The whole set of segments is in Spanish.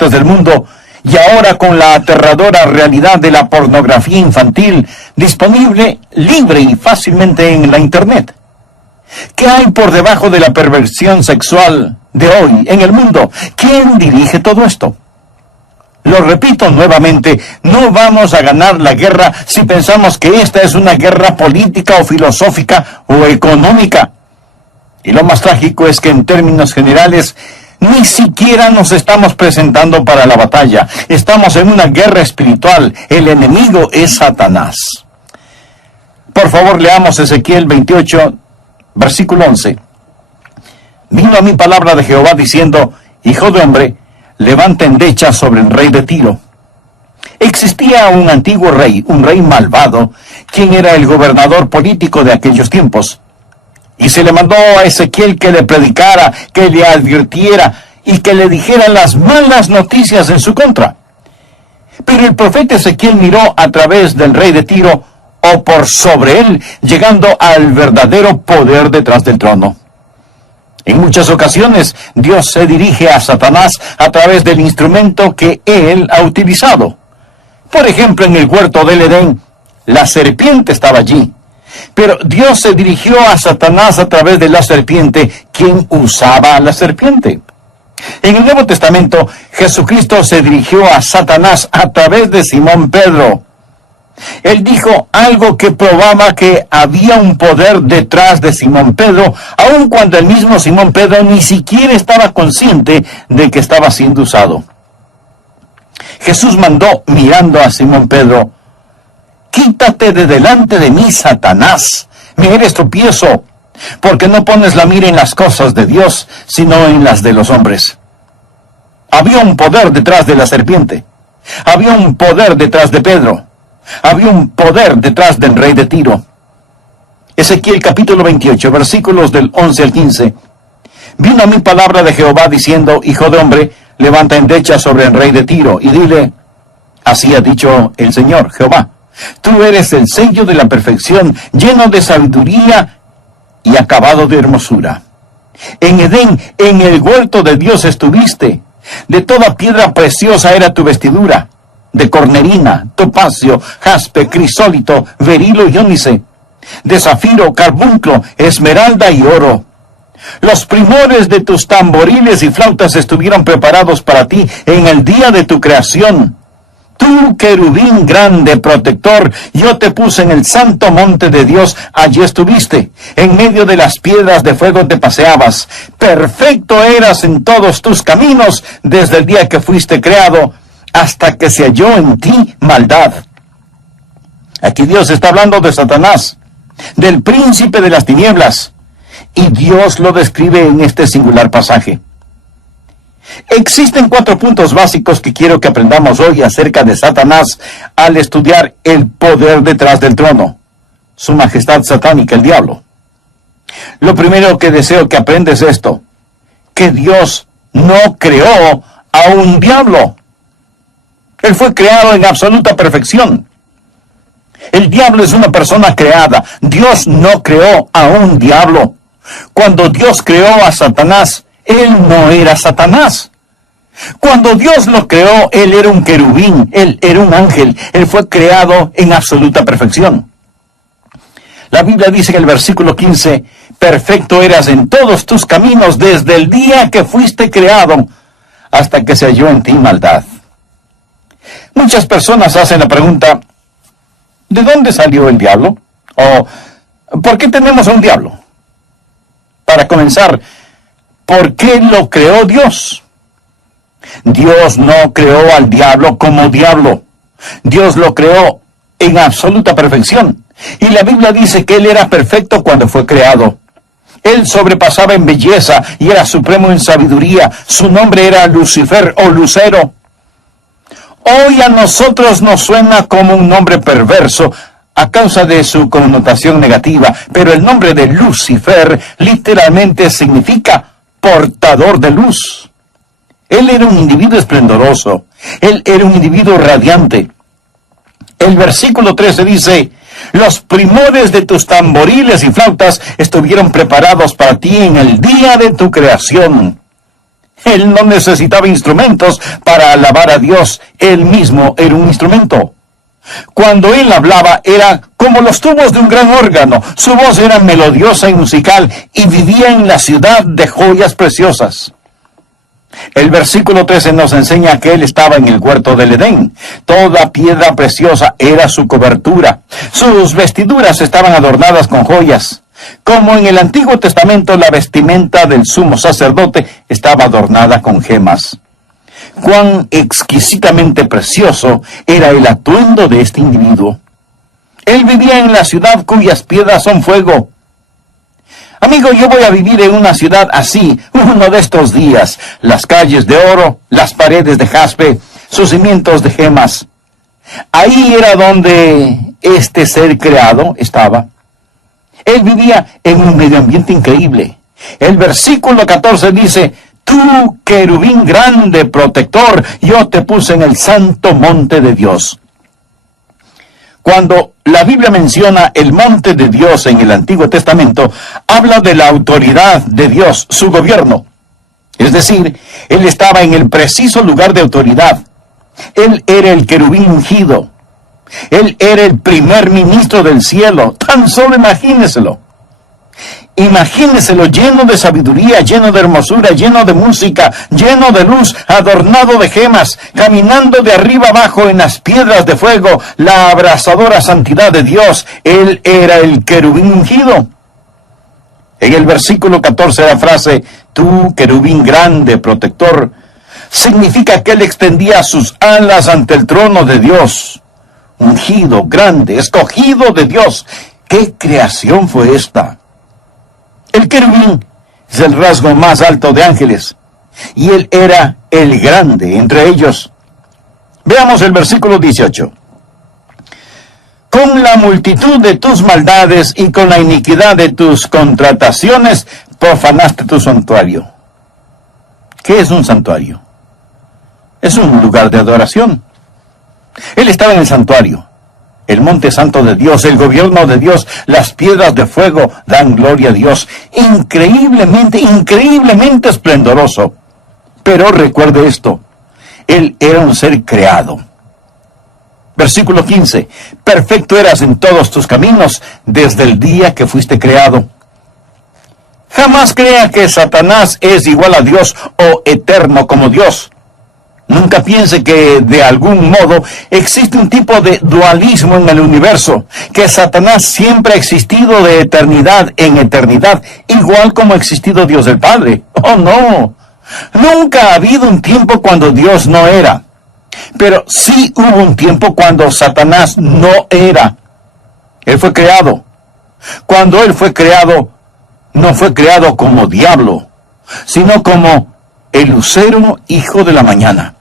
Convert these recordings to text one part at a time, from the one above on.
partes del mundo, y ahora con la aterradora realidad de la pornografía infantil disponible libre y fácilmente en la Internet. ¿Qué hay por debajo de la perversión sexual de hoy en el mundo? ¿Quién dirige todo esto? Lo repito nuevamente, no vamos a ganar la guerra si pensamos que esta es una guerra política o filosófica o económica. Y lo más trágico es que en términos generales, ni siquiera nos estamos presentando para la batalla. Estamos en una guerra espiritual. El enemigo es Satanás. Por favor, leamos Ezequiel 28, versículo 11. Vino a mí palabra de Jehová diciendo: Hijo de hombre, levanta endecha sobre el rey de Tiro. Existía un antiguo rey, un rey malvado, quien era el gobernador político de aquellos tiempos. Y se le mandó a Ezequiel que le predicara, que le advirtiera y que le dijera las malas noticias en su contra. Pero el profeta Ezequiel miró a través del rey de Tiro, o por sobre él, llegando al verdadero poder detrás del trono. En muchas ocasiones, Dios se dirige a Satanás a través del instrumento que él ha utilizado. Por ejemplo, en el huerto del Edén, la serpiente estaba allí. Pero Dios se dirigió a Satanás a través de la serpiente, quien usaba a la serpiente. En el Nuevo Testamento, Jesucristo se dirigió a Satanás a través de Simón Pedro. Él dijo algo que probaba que había un poder detrás de Simón Pedro, aun cuando el mismo Simón Pedro ni siquiera estaba consciente de que estaba siendo usado. Jesús mandó, mirando a Simón Pedro: Quítate de delante de mí, Satanás, me eres tropiezo, porque no pones la mira en las cosas de Dios, sino en las de los hombres. Había un poder detrás de la serpiente. Había un poder detrás de Pedro. Había un poder detrás del rey de Tiro. Ezequiel capítulo 28, versículos del 11 al 15. Vino a mí palabra de Jehová diciendo: Hijo de hombre, levanta endecha sobre el rey de Tiro, y dile: Así ha dicho el Señor, Jehová. Tú eres el sello de la perfección, lleno de sabiduría y acabado de hermosura. En Edén, en el huerto de Dios estuviste. De toda piedra preciosa era tu vestidura, de cornerina, topacio, jaspe, crisólito, berilo y ónice, de zafiro, carbunclo, esmeralda y oro. Los primores de tus tamboriles y flautas estuvieron preparados para ti en el día de tu creación. Tú, querubín grande, protector, yo te puse en el santo monte de Dios, allí estuviste. En medio de las piedras de fuego te paseabas. Perfecto eras en todos tus caminos, desde el día que fuiste creado, hasta que se halló en ti maldad. Aquí Dios está hablando de Satanás, del príncipe de las tinieblas, y Dios lo describe en este singular pasaje. Existen 4 puntos básicos que quiero que aprendamos hoy acerca de Satanás al estudiar el poder detrás del trono, su majestad satánica, el diablo. Lo primero que deseo que aprendes es esto: que Dios no creó a un diablo. Él fue creado en absoluta perfección. El diablo es una persona creada. Dios no creó a un diablo. Cuando Dios creó a Satanás, él no era Satanás. Cuando Dios lo creó, él era un querubín, él era un ángel. Él fue creado en absoluta perfección. La Biblia dice en el versículo 15: Perfecto eras en todos tus caminos desde el día que fuiste creado, hasta que se halló en ti maldad. Muchas personas hacen la pregunta: ¿de dónde salió el diablo? O ¿por qué tenemos a un diablo? Para comenzar, ¿por qué lo creó Dios? Dios no creó al diablo como diablo. Dios lo creó en absoluta perfección. Y la Biblia dice que él era perfecto cuando fue creado. Él sobrepasaba en belleza y era supremo en sabiduría. Su nombre era Lucifer o Lucero. Hoy a nosotros nos suena como un nombre perverso a causa de su connotación negativa, pero el nombre de Lucifer literalmente significa portador de luz. Él era un individuo esplendoroso, él era un individuo radiante. El versículo 13 dice: los primores de tus tamboriles y flautas estuvieron preparados para ti en el día de tu creación. Él no necesitaba instrumentos para alabar a Dios. Él mismo era un instrumento. Cuando él hablaba era como los tubos de un gran órgano. Su voz era melodiosa y musical y vivía en la ciudad de joyas preciosas. El versículo 13 nos enseña que él estaba en el huerto del Edén. Toda piedra preciosa era su cobertura. Sus vestiduras estaban adornadas con joyas. Como en el Antiguo Testamento, la vestimenta del sumo sacerdote estaba adornada con gemas. Cuán exquisitamente precioso era el atuendo de este individuo. Él vivía en la ciudad cuyas piedras son fuego. Amigo, yo voy a vivir en una ciudad así, uno de estos días. Las calles de oro, las paredes de jaspe, sus cimientos de gemas. Ahí era donde este ser creado estaba. Él vivía en un medio ambiente increíble. El versículo 14 dice: Tú, querubín grande, protector, yo te puse en el santo monte de Dios. Cuando la Biblia menciona el monte de Dios en el Antiguo Testamento, habla de la autoridad de Dios, su gobierno. Es decir, él estaba en el preciso lugar de autoridad. Él era el querubín ungido. Él era el primer ministro del cielo. Tan solo imagíneselo. Imagíneselo lleno de sabiduría, lleno de hermosura, lleno de música, lleno de luz, adornado de gemas, caminando de arriba abajo en las piedras de fuego, la abrasadora santidad de Dios. Él era el querubín ungido. En el versículo 14 la frase, tú, querubín grande, protector, significa que él extendía sus alas ante el trono de Dios. Ungido, grande, escogido de Dios. ¿Qué creación fue esta? El querubín es el rasgo más alto de ángeles, y él era el grande entre ellos. Veamos el versículo 18. Con la multitud de tus maldades y con la iniquidad de tus contrataciones, profanaste tu santuario. ¿Qué es un santuario? Es un lugar de adoración. Él estaba en el santuario. El monte santo de Dios, el gobierno de Dios, las piedras de fuego dan gloria a Dios. Increíblemente esplendoroso. Pero recuerde esto, él era un ser creado. Versículo 15, perfecto eras en todos tus caminos desde el día que fuiste creado. Jamás crea que Satanás es igual a Dios o eterno como Dios. Nunca piense que de algún modo existe un tipo de dualismo en el universo, que Satanás siempre ha existido de eternidad en eternidad, igual como ha existido Dios el Padre. ¡Oh, no! Nunca ha habido un tiempo cuando Dios no era. Pero sí hubo un tiempo cuando Satanás no era. Él fue creado. Cuando él fue creado, no fue creado como diablo, sino como el lucero hijo de la mañana.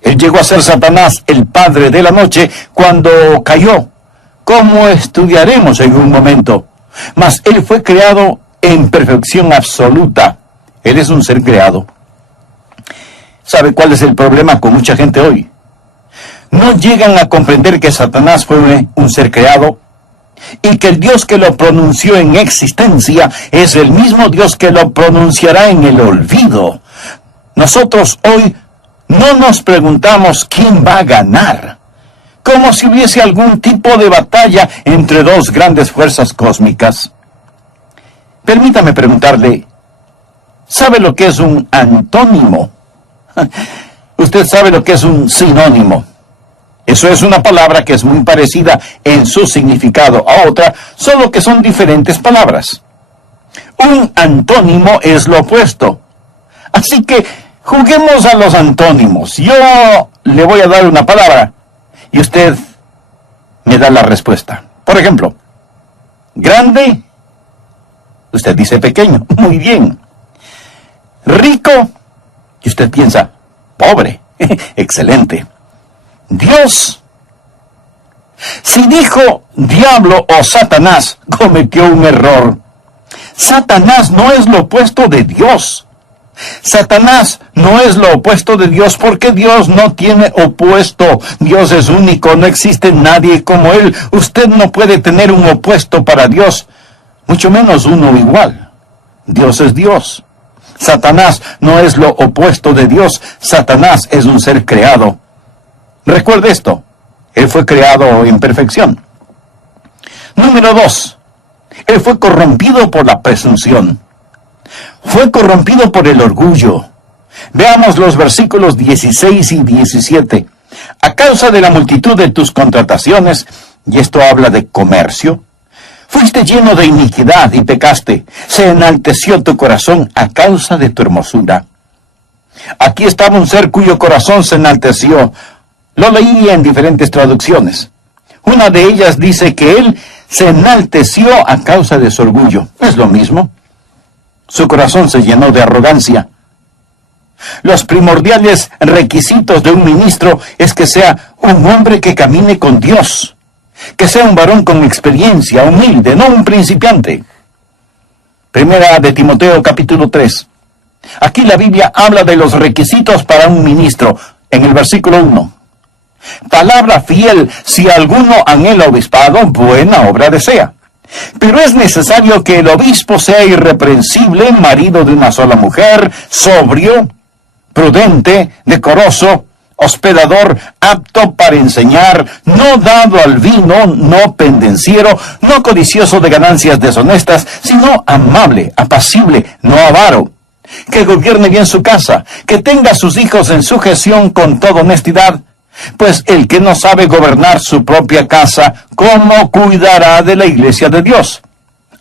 Él llegó a ser Satanás, el padre de la noche, cuando cayó, como estudiaremos en un momento. Mas él fue creado en perfección absoluta. Él es un ser creado. ¿Sabe cuál es el problema con mucha gente hoy? No llegan a comprender que Satanás fue un ser creado y que el Dios que lo pronunció en existencia es el mismo Dios que lo pronunciará en el olvido. Nosotros hoy no nos preguntamos quién va a ganar, como si hubiese algún tipo de batalla entre dos grandes fuerzas cósmicas. Permítame preguntarle, ¿sabe lo que es un antónimo? Usted sabe lo que es un sinónimo. Eso es una palabra que es muy parecida en su significado a otra, solo que son diferentes palabras. Un antónimo es lo opuesto. Así que juguemos a los antónimos. Yo le voy a dar una palabra y usted me da la respuesta. Por ejemplo, grande, usted dice pequeño. Muy bien. Rico, y usted piensa, pobre. Excelente. Dios. Si dijo diablo o Satanás, cometió un error. Satanás no es lo opuesto de Dios. Satanás no es lo opuesto de Dios porque Dios no tiene opuesto. Dios es único, no existe nadie como Él. Usted no puede tener un opuesto para Dios, mucho menos uno igual. Dios es Dios. Satanás no es lo opuesto de Dios. Satanás es un ser creado. Recuerde esto. Él fue creado en perfección. Número 2. Él fue corrompido por la presunción. Fue corrompido por el orgullo. Veamos los versículos 16 y 17. A causa de la multitud de tus contrataciones, y esto habla de comercio, fuiste lleno de iniquidad y pecaste. Se enalteció tu corazón a causa de tu hermosura. Aquí estaba un ser cuyo corazón se enalteció. Lo leí en diferentes traducciones. Una de ellas dice que él se enalteció a causa de su orgullo. Es lo mismo. Su corazón se llenó de arrogancia. Los primordiales requisitos de un ministro es que sea un hombre que camine con Dios, que sea un varón con experiencia, humilde, no un principiante. Primera de Timoteo capítulo 3. Aquí la Biblia habla de los requisitos para un ministro, en el versículo 1. Palabra fiel, si alguno anhela obispado, buena obra desea. Pero es necesario que el obispo sea irreprensible, marido de una sola mujer, sobrio, prudente, decoroso, hospedador, apto para enseñar, no dado al vino, no pendenciero, no codicioso de ganancias deshonestas, sino amable, apacible, no avaro, que gobierne bien su casa, que tenga a sus hijos en sujeción con toda honestidad, pues el que no sabe gobernar su propia casa, ¿cómo cuidará de la iglesia de Dios?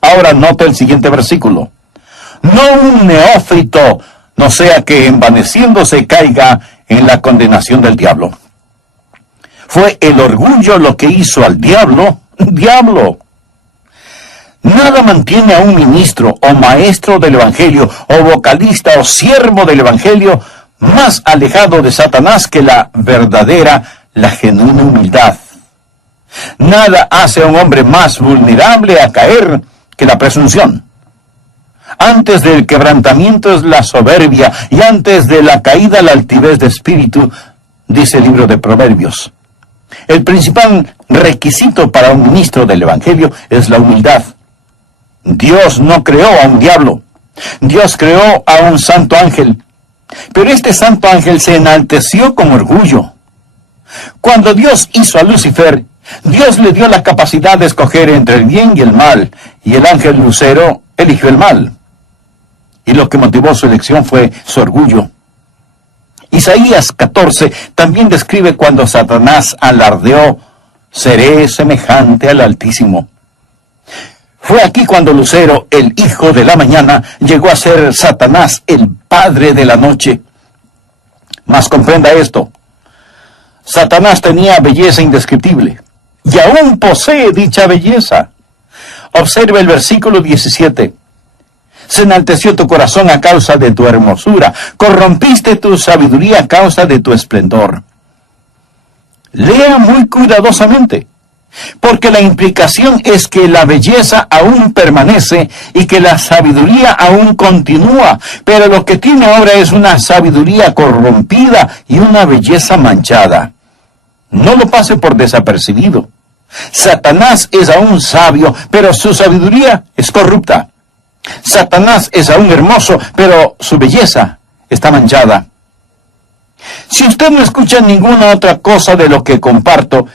Ahora nota el siguiente versículo. No un neófito, no sea que envaneciéndose caiga en la condenación del diablo. Fue el orgullo lo que hizo al diablo. Nada mantiene a un ministro o maestro del evangelio o vocalista o siervo del evangelio más alejado de Satanás que la genuina humildad. Nada hace a un hombre más vulnerable a caer que la presunción. Antes del quebrantamiento es la soberbia, y antes de la caída la altivez de espíritu, dice el libro de Proverbios. El principal requisito para un ministro del evangelio es la humildad. Dios no creó a un diablo. Dios creó a un santo ángel. Pero este santo ángel se enalteció con orgullo. Cuando Dios hizo a Lucifer, Dios le dio la capacidad de escoger entre el bien y el mal, y el ángel Lucero eligió el mal. Y lo que motivó su elección fue su orgullo. Isaías 14 también describe cuando Satanás alardeó, seré semejante al Altísimo. Fue aquí cuando Lucero, el hijo de la mañana, llegó a ser Satanás, el padre de la noche. Mas comprenda esto. Satanás tenía belleza indescriptible, y aún posee dicha belleza. Observe el versículo 17. Se enalteció tu corazón a causa de tu hermosura, corrompiste tu sabiduría a causa de tu esplendor. Lea muy cuidadosamente, porque la implicación es que la belleza aún permanece y que la sabiduría aún continúa, pero lo que tiene ahora es una sabiduría corrompida y una belleza manchada. No lo pase por desapercibido. Satanás es aún sabio, pero su sabiduría es corrupta. Satanás es aún hermoso, pero su belleza está manchada. Si usted no escucha ninguna otra cosa de lo que comparto,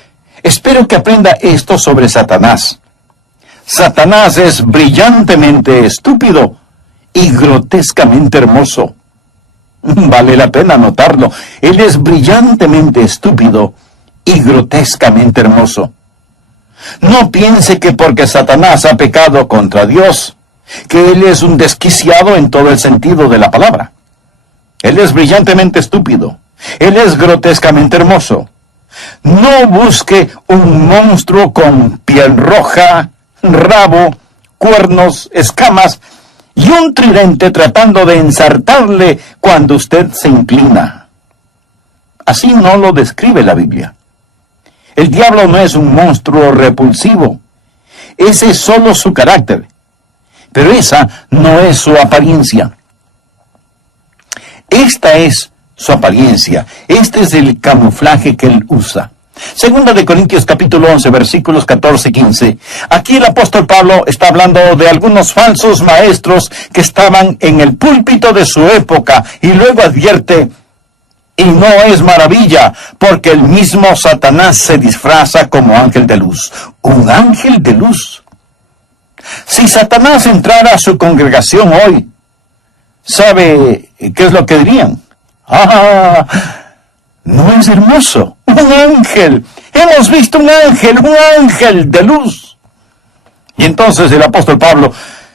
espero que aprenda esto sobre Satanás. Satanás es brillantemente estúpido y grotescamente hermoso. Vale la pena notarlo. Él es brillantemente estúpido y grotescamente hermoso. No piense que porque Satanás ha pecado contra Dios, que él es un desquiciado en todo el sentido de la palabra. Él es brillantemente estúpido. Él es grotescamente hermoso. No busque un monstruo con piel roja, rabo, cuernos, escamas y un tridente tratando de ensartarle cuando usted se inclina. Así no lo describe la Biblia. El diablo no es un monstruo repulsivo. Ese es solo su carácter. Pero esa no es su apariencia. Esta es su apariencia. Este es el camuflaje que él usa. Segunda de Corintios capítulo 11, versículos 14 y 15. Aquí el apóstol Pablo está hablando de algunos falsos maestros que estaban en el púlpito de su época, y luego advierte: y no es maravilla, porque el mismo Satanás se disfraza como ángel de luz. ¿Un ángel de luz? Si Satanás entrara a su congregación hoy, ¿sabe qué es lo que dirían? ¡Ah! ¿No es hermoso? ¡Un ángel! ¡Hemos visto un ángel de luz! Y entonces el apóstol Pablo,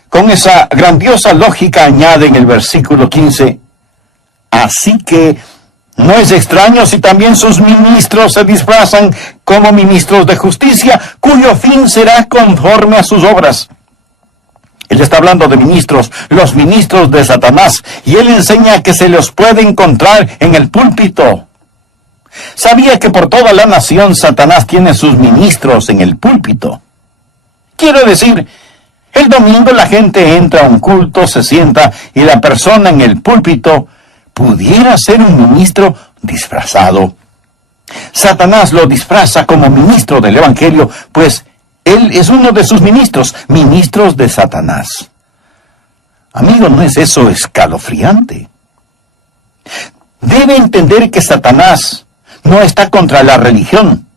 con esa grandiosa lógica, añade en el versículo 15: así que no es extraño si también sus ministros se disfrazan como ministros de justicia, cuyo fin será conforme a sus obras. Él está hablando de ministros, los ministros de Satanás, y él enseña que se los puede encontrar en el púlpito. ¿Sabía que por toda la nación Satanás tiene sus ministros en el púlpito? Quiero decir, el domingo la gente entra a un culto, se sienta, y la persona en el púlpito pudiera ser un ministro disfrazado. Satanás lo disfraza como ministro del Evangelio, pues él es uno de sus ministros de Satanás. Amigo, ¿no es eso escalofriante? Debe entender que Satanás no está contra la religión.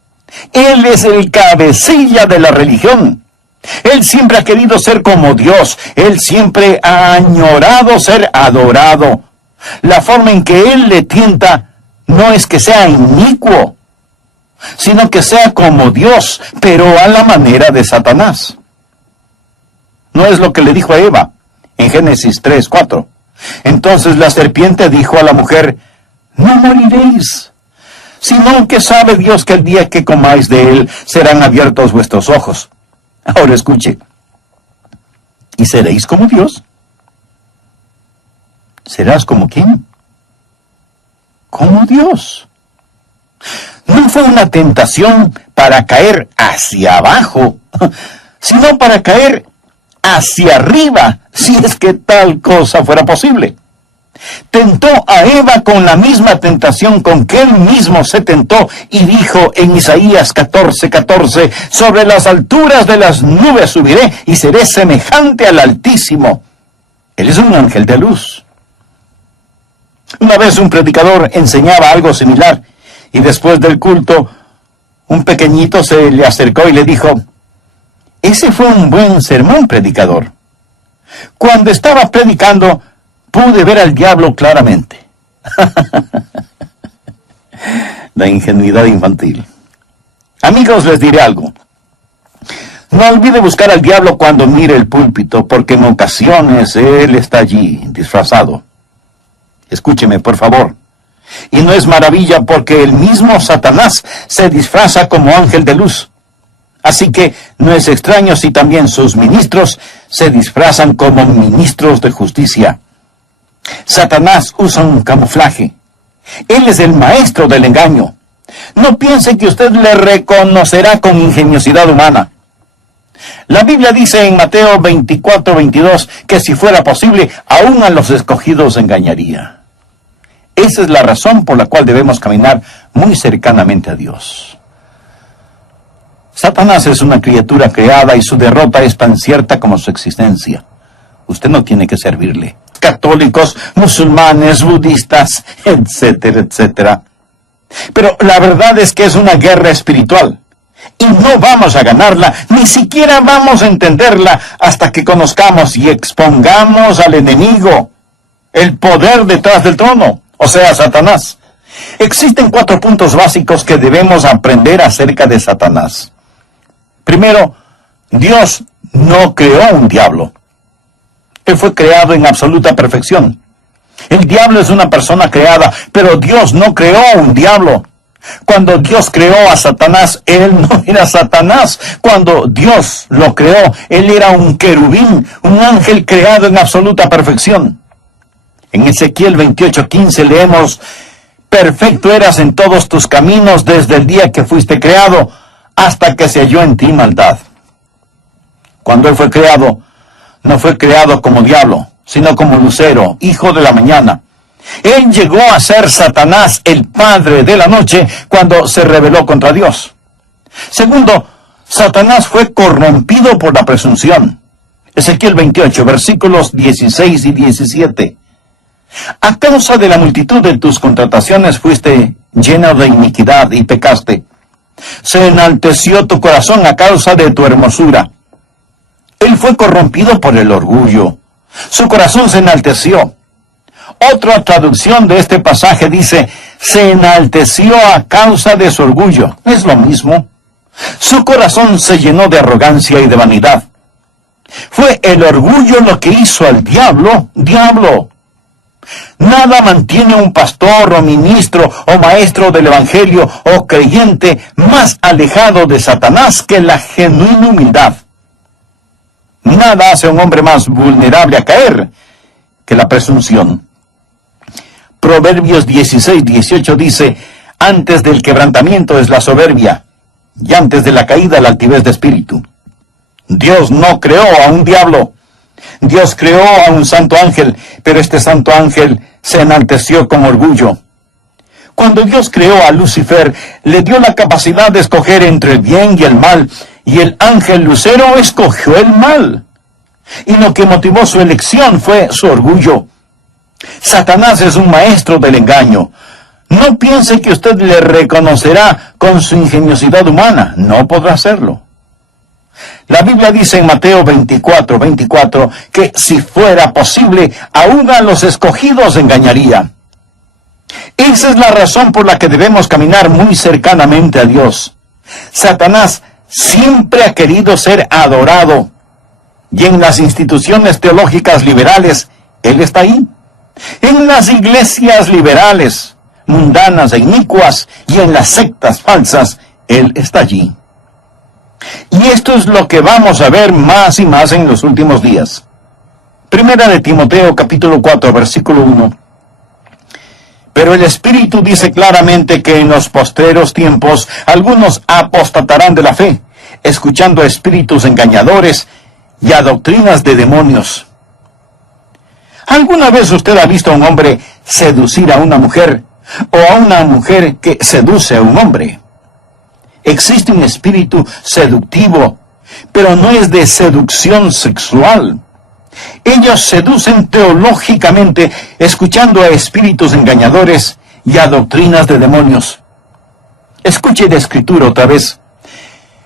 Él es el cabecilla de la religión. Él siempre ha querido ser como Dios. Él siempre ha añorado ser adorado. La forma en que él le tienta no es que sea inicuo, sino que sea como Dios, pero a la manera de Satanás. ¿No es lo que le dijo a Eva en Génesis 3:4? Entonces la serpiente dijo a la mujer: no moriréis, sino que sabe Dios que el día que comáis de él serán abiertos vuestros ojos. Ahora escuche: ¿y seréis como Dios? ¿Serás como quién? Como Dios. No fue una tentación para caer hacia abajo, sino para caer hacia arriba, si es que tal cosa fuera posible. Tentó a Eva con la misma tentación con que él mismo se tentó, y dijo en Isaías 14:14, sobre las alturas de las nubes subiré y seré semejante al Altísimo. Él es un ángel de luz. Una vez un predicador enseñaba algo similar, y después del culto, un pequeñito se le acercó y le dijo: ese fue un buen sermón, predicador. Cuando estaba predicando, pude ver al diablo claramente. La ingenuidad infantil. Amigos, les diré algo. No olvide buscar al diablo cuando mire el púlpito, porque en ocasiones él está allí, disfrazado. Escúcheme, por favor. Y no es maravilla, porque el mismo Satanás se disfraza como ángel de luz. Así que no es extraño si también sus ministros se disfrazan como ministros de justicia. Satanás usa un camuflaje. Él es el maestro del engaño. No piense que usted le reconocerá con ingeniosidad humana. La Biblia dice en Mateo 24:22 que si fuera posible, aún a los escogidos engañaría. Esa es la razón por la cual debemos caminar muy cercanamente a Dios. Satanás es una criatura creada y su derrota es tan cierta como su existencia. Usted no tiene que servirle. Católicos, musulmanes, budistas, etcétera, etcétera. Pero la verdad es que es una guerra espiritual. Y no vamos a ganarla, ni siquiera vamos a entenderla hasta que conozcamos y expongamos al enemigo, el poder detrás del trono, o sea, Satanás. Existen 4 puntos básicos que debemos aprender acerca de Satanás. Primero, Dios no creó un diablo. Él fue creado en absoluta perfección. El diablo es una persona creada, pero Dios no creó un diablo. Cuando Dios creó a Satanás, él no era Satanás. Cuando Dios lo creó, él era un querubín, un ángel creado en absoluta perfección. En Ezequiel 28:15 leemos: perfecto eras en todos tus caminos desde el día que fuiste creado, hasta que se halló en ti maldad. Cuando él fue creado, no fue creado como diablo, sino como lucero, hijo de la mañana. Él llegó a ser Satanás, el padre de la noche, cuando se rebeló contra Dios. Segundo, Satanás fue corrompido por la presunción. Ezequiel 28, versículos 16 y 17. A causa de la multitud de tus contrataciones fuiste lleno de iniquidad y pecaste. Se enalteció tu corazón a causa de tu hermosura. Él fue corrompido por el orgullo. Su corazón se enalteció. Otra traducción de este pasaje dice, se enalteció a causa de su orgullo. Es lo mismo. Su corazón se llenó de arrogancia y de vanidad. Fue el orgullo lo que hizo al diablo, diablo. Nada mantiene a un pastor o ministro o maestro del evangelio o creyente más alejado de Satanás que la genuina humildad. Nada hace a un hombre más vulnerable a caer que la presunción. Proverbios 16:18 dice, antes del quebrantamiento es la soberbia, y antes de la caída la altivez de espíritu. Dios no creó a un diablo. Dios creó a un santo ángel, pero este santo ángel se enalteció con orgullo. Cuando Dios creó a Lucifer, le dio la capacidad de escoger entre el bien y el mal, y el ángel lucero escogió el mal. Y lo que motivó su elección fue su orgullo. Satanás es un maestro del engaño. No piense que usted le reconocerá con su ingeniosidad humana. No podrá hacerlo. La Biblia dice en Mateo 24:24 que si fuera posible, aún a los escogidos engañaría. Esa es la razón por la que debemos caminar muy cercanamente a Dios. Satanás siempre ha querido ser adorado. Y en las instituciones teológicas liberales, él está ahí. En las iglesias liberales, mundanas e inicuas, y en las sectas falsas, él está allí. Y esto es lo que vamos a ver más y más en los últimos días. Primera de Timoteo, capítulo 4, versículo 1. Pero el Espíritu dice claramente que en los postreros tiempos algunos apostatarán de la fe, escuchando a espíritus engañadores y a doctrinas de demonios. ¿Alguna vez usted ha visto a un hombre seducir a una mujer o a una mujer que seduce a un hombre? Existe un espíritu seductivo, pero no es de seducción sexual. Ellos seducen teológicamente, escuchando a espíritus engañadores y a doctrinas de demonios. Escuche la escritura otra vez.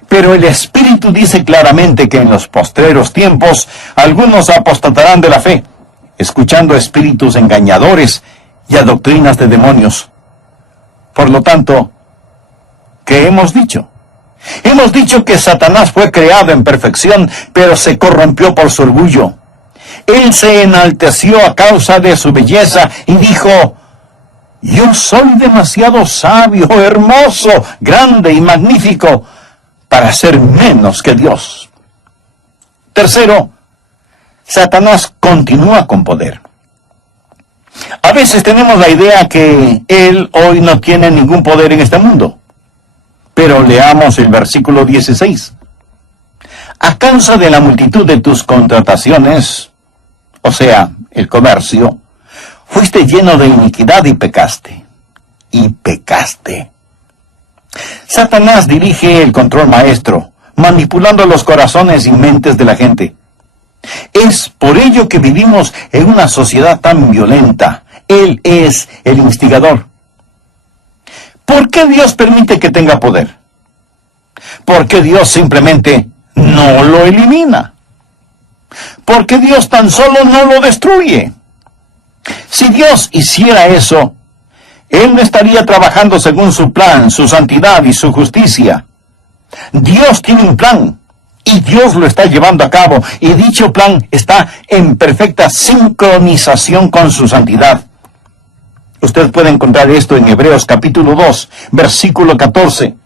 Pero el Espíritu dice claramente que en los postreros tiempos algunos apostatarán de la fe, escuchando a espíritus engañadores y a doctrinas de demonios. Por lo tanto, ¿qué hemos dicho? Hemos dicho que Satanás fue creado en perfección, pero se corrompió por su orgullo. Él se enalteció a causa de su belleza y dijo, yo soy demasiado sabio, hermoso, grande y magnífico para ser menos que Dios. Tercero, Satanás continúa con poder. A veces tenemos la idea que él hoy no tiene ningún poder en este mundo. Pero leamos el versículo 16. A causa de la multitud de tus contrataciones, o sea, el comercio, fuiste lleno de iniquidad y pecaste. Y pecaste. Satanás dirige el control maestro, manipulando los corazones y mentes de la gente. Es por ello que vivimos en una sociedad tan violenta. Él es el instigador. ¿Por qué Dios permite que tenga poder? ¿Por qué Dios simplemente no lo elimina? ¿Por qué Dios tan solo no lo destruye? Si Dios hiciera eso, Él no estaría trabajando según su plan, su santidad y su justicia. Dios tiene un plan, y Dios lo está llevando a cabo, y dicho plan está en perfecta sincronización con su santidad. Usted puede encontrar esto en Hebreos capítulo 2, versículo 14.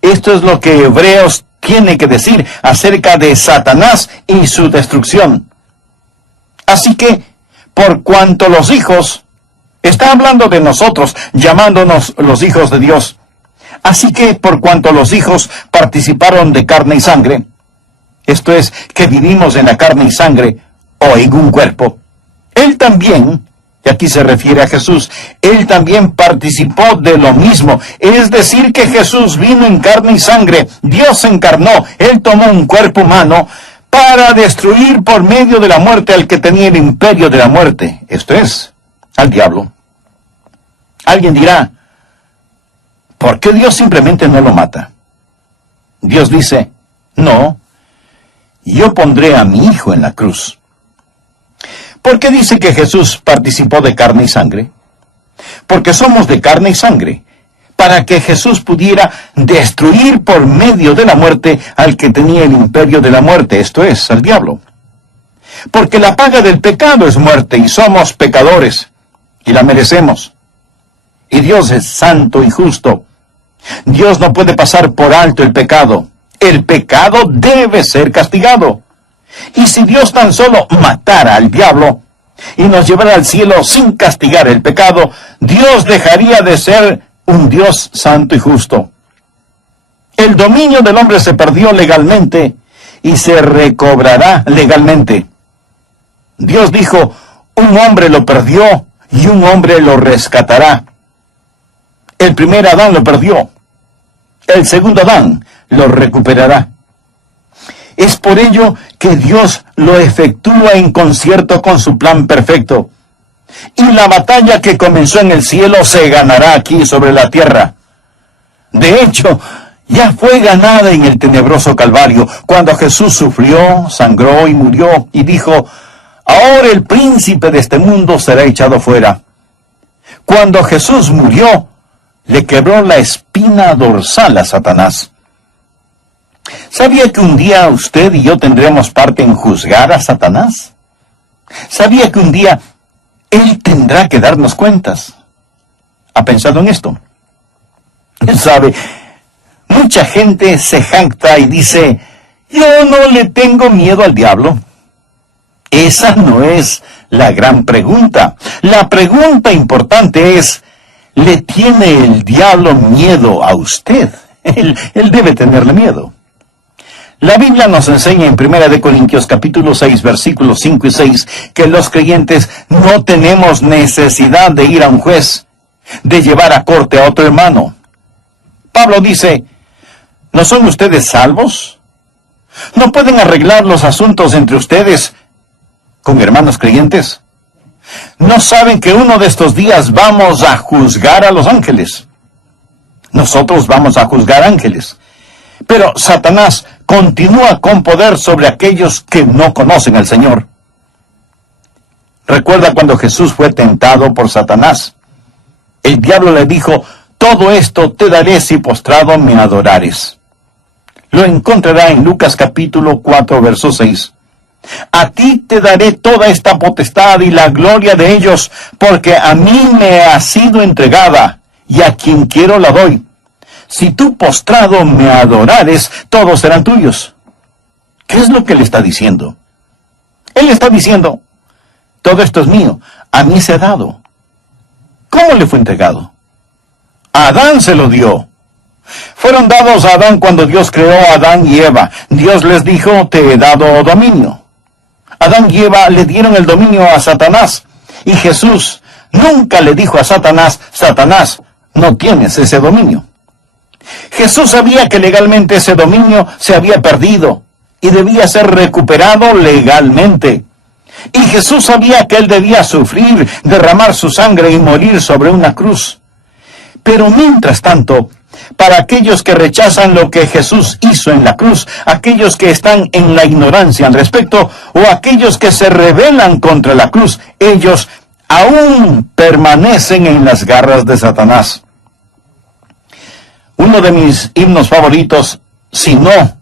Esto es lo que Hebreos tiene que decir acerca de Satanás y su destrucción. Así que, por cuanto los hijos, está hablando de nosotros, llamándonos los hijos de Dios. Así que, por cuanto los hijos participaron de carne y sangre, esto es, que vivimos en la carne y sangre, o en un cuerpo, Él también, y aquí se refiere a Jesús, Él también participó de lo mismo. Es decir, que Jesús vino en carne y sangre, Dios se encarnó, Él tomó un cuerpo humano para destruir por medio de la muerte al que tenía el imperio de la muerte, esto es, al diablo. Alguien dirá, ¿por qué Dios simplemente no lo mata? Dios dice, no, yo pondré a mi Hijo en la cruz. ¿Por qué dice que Jesús participó de carne y sangre? Porque somos de carne y sangre, para que Jesús pudiera destruir por medio de la muerte al que tenía el imperio de la muerte, esto es, al diablo. Porque la paga del pecado es muerte, y somos pecadores, y la merecemos. Y Dios es santo y justo. Dios no puede pasar por alto el pecado. El pecado debe ser castigado. Y si Dios tan solo matara al diablo y nos llevara al cielo sin castigar el pecado, Dios dejaría de ser un Dios santo y justo. El dominio del hombre se perdió legalmente y se recobrará legalmente. Dios dijo, un hombre lo perdió y un hombre lo rescatará. El primer Adán lo perdió. El segundo Adán lo recuperará. Es por ello que Dios lo efectúa en concierto con su plan perfecto. Y la batalla que comenzó en el cielo se ganará aquí sobre la tierra. De hecho, ya fue ganada en el tenebroso Calvario, cuando Jesús sufrió, sangró y murió, y dijo, ahora el príncipe de este mundo será echado fuera. Cuando Jesús murió, le quebró la espina dorsal a Satanás. ¿Sabía que un día usted y yo tendremos parte en juzgar a Satanás? ¿Sabía que un día él tendrá que darnos cuentas? ¿Ha pensado en esto? ¿Sabe? Mucha gente se jacta y dice, yo no le tengo miedo al diablo. Esa no es la gran pregunta. La pregunta importante es, ¿le tiene el diablo miedo a usted? Él debe tenerle miedo. La Biblia nos enseña en 1 Corintios capítulo 6, versículos 5 y 6, que los creyentes no tenemos necesidad de ir a un juez, de llevar a corte a otro hermano. Pablo dice, ¿no son ustedes salvos? ¿No pueden arreglar los asuntos entre ustedes con hermanos creyentes? ¿No saben que uno de estos días vamos a juzgar a los ángeles? Nosotros vamos a juzgar ángeles. Pero Satanás continúa con poder sobre aquellos que no conocen al Señor. Recuerda cuando Jesús fue tentado por Satanás. El diablo le dijo, todo esto te daré si postrado me adorares. Lo encontrará en Lucas capítulo 4, verso 6. A ti te daré toda esta potestad y la gloria de ellos, porque a mí me ha sido entregada, y a quien quiero la doy. Si tú postrado me adorares, todos serán tuyos. ¿Qué es lo que le está diciendo? Él está diciendo, todo esto es mío, a mí se ha dado. ¿Cómo le fue entregado? A Adán se lo dio. Fueron dados a Adán cuando Dios creó a Adán y Eva. Dios les dijo, te he dado dominio. Adán y Eva le dieron el dominio a Satanás. Y Jesús nunca le dijo a Satanás, Satanás, no tienes ese dominio. Jesús sabía que legalmente ese dominio se había perdido y debía ser recuperado legalmente. Y Jesús sabía que él debía sufrir, derramar su sangre y morir sobre una cruz. Pero mientras tanto, para aquellos que rechazan lo que Jesús hizo en la cruz, aquellos que están en la ignorancia al respecto, o aquellos que se rebelan contra la cruz, ellos aún permanecen en las garras de Satanás. Uno de mis himnos favoritos, si no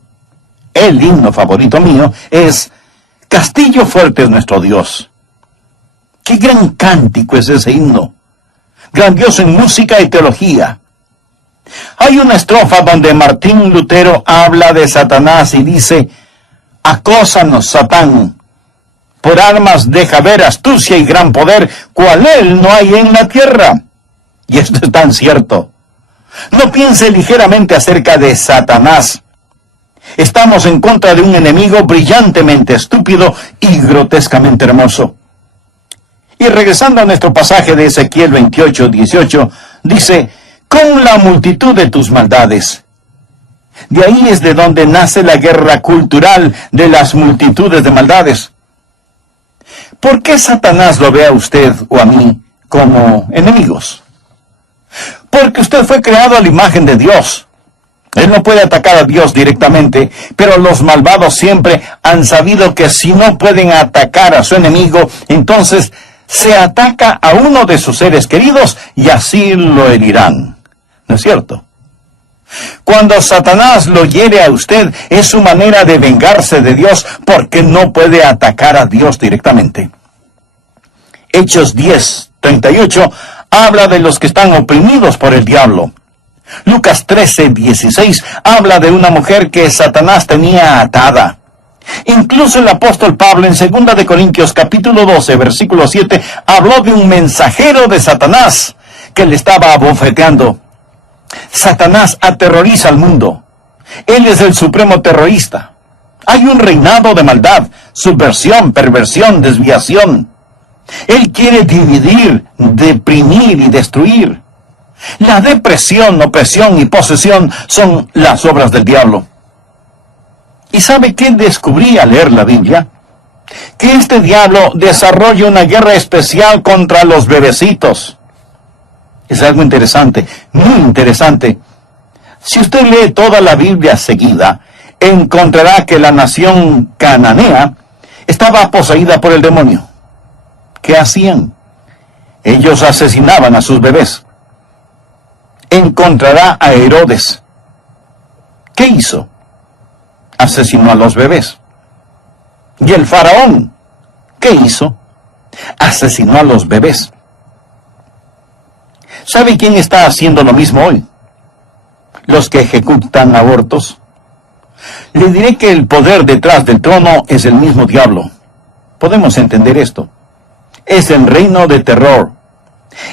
el himno favorito mío, es Castillo fuerte es nuestro Dios. ¡Qué gran cántico es ese himno! Grandioso en música y teología. Hay una estrofa donde Martín Lutero habla de Satanás y dice, acósanos, Satán, por armas deja ver astucia y gran poder, cual él no hay en la tierra. Y esto es tan cierto. No piense ligeramente acerca de Satanás. Estamos en contra de un enemigo brillantemente estúpido y grotescamente hermoso. Y regresando a nuestro pasaje de Ezequiel 28:18, dice, con la multitud de tus maldades. De ahí es de donde nace la guerra cultural de las multitudes de maldades. ¿Por qué Satanás lo ve a usted o a mí como enemigos? Porque usted fue creado a la imagen de Dios. Él no puede atacar a Dios directamente, pero los malvados siempre han sabido que si no pueden atacar a su enemigo, entonces se ataca a uno de sus seres queridos y así lo herirán. ¿No es cierto? Cuando Satanás lo hiere a usted, es su manera de vengarse de Dios porque no puede atacar a Dios directamente. Hechos 10:38 habla de los que están oprimidos por el diablo. Lucas 13:16 habla de una mujer que Satanás tenía atada. Incluso el apóstol Pablo en 2 de Corintios capítulo 12, versículo 7, habló de un mensajero de Satanás que le estaba abofeteando. Satanás aterroriza al mundo. Él es el supremo terrorista. Hay un reinado de maldad, subversión, perversión, desviación. Él quiere dividir, deprimir y destruir. La depresión, opresión y posesión son las obras del diablo. ¿Y sabe qué descubrí al leer la Biblia? Que este diablo desarrolla una guerra especial contra los bebecitos. Es algo interesante, muy interesante. Si usted lee toda la Biblia seguida, encontrará que la nación cananea estaba poseída por el demonio. ¿Qué hacían? Ellos asesinaban a sus bebés. Encontrará a Herodes. ¿Qué hizo? Asesinó a los bebés. ¿Y el faraón? ¿Qué hizo? Asesinó a los bebés. ¿Sabe quién está haciendo lo mismo hoy? Los que ejecutan abortos. Le diré que el poder detrás del trono es el mismo diablo. Podemos entender esto. Es el reino de terror.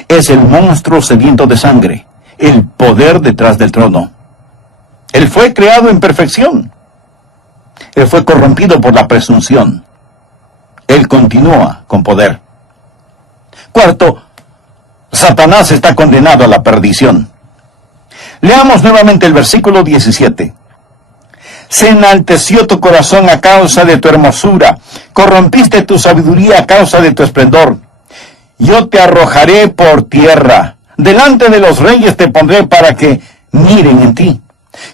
Es el monstruo sediento de sangre. El poder detrás del trono. Él fue creado en perfección. Él fue corrompido por la presunción. Él continúa con poder. Cuarto, Satanás está condenado a la perdición. Leamos nuevamente el versículo 17. Se enalteció tu corazón a causa de tu hermosura, corrompiste tu sabiduría a causa de tu esplendor. Yo te arrojaré por tierra, delante de los reyes te pondré para que miren en ti.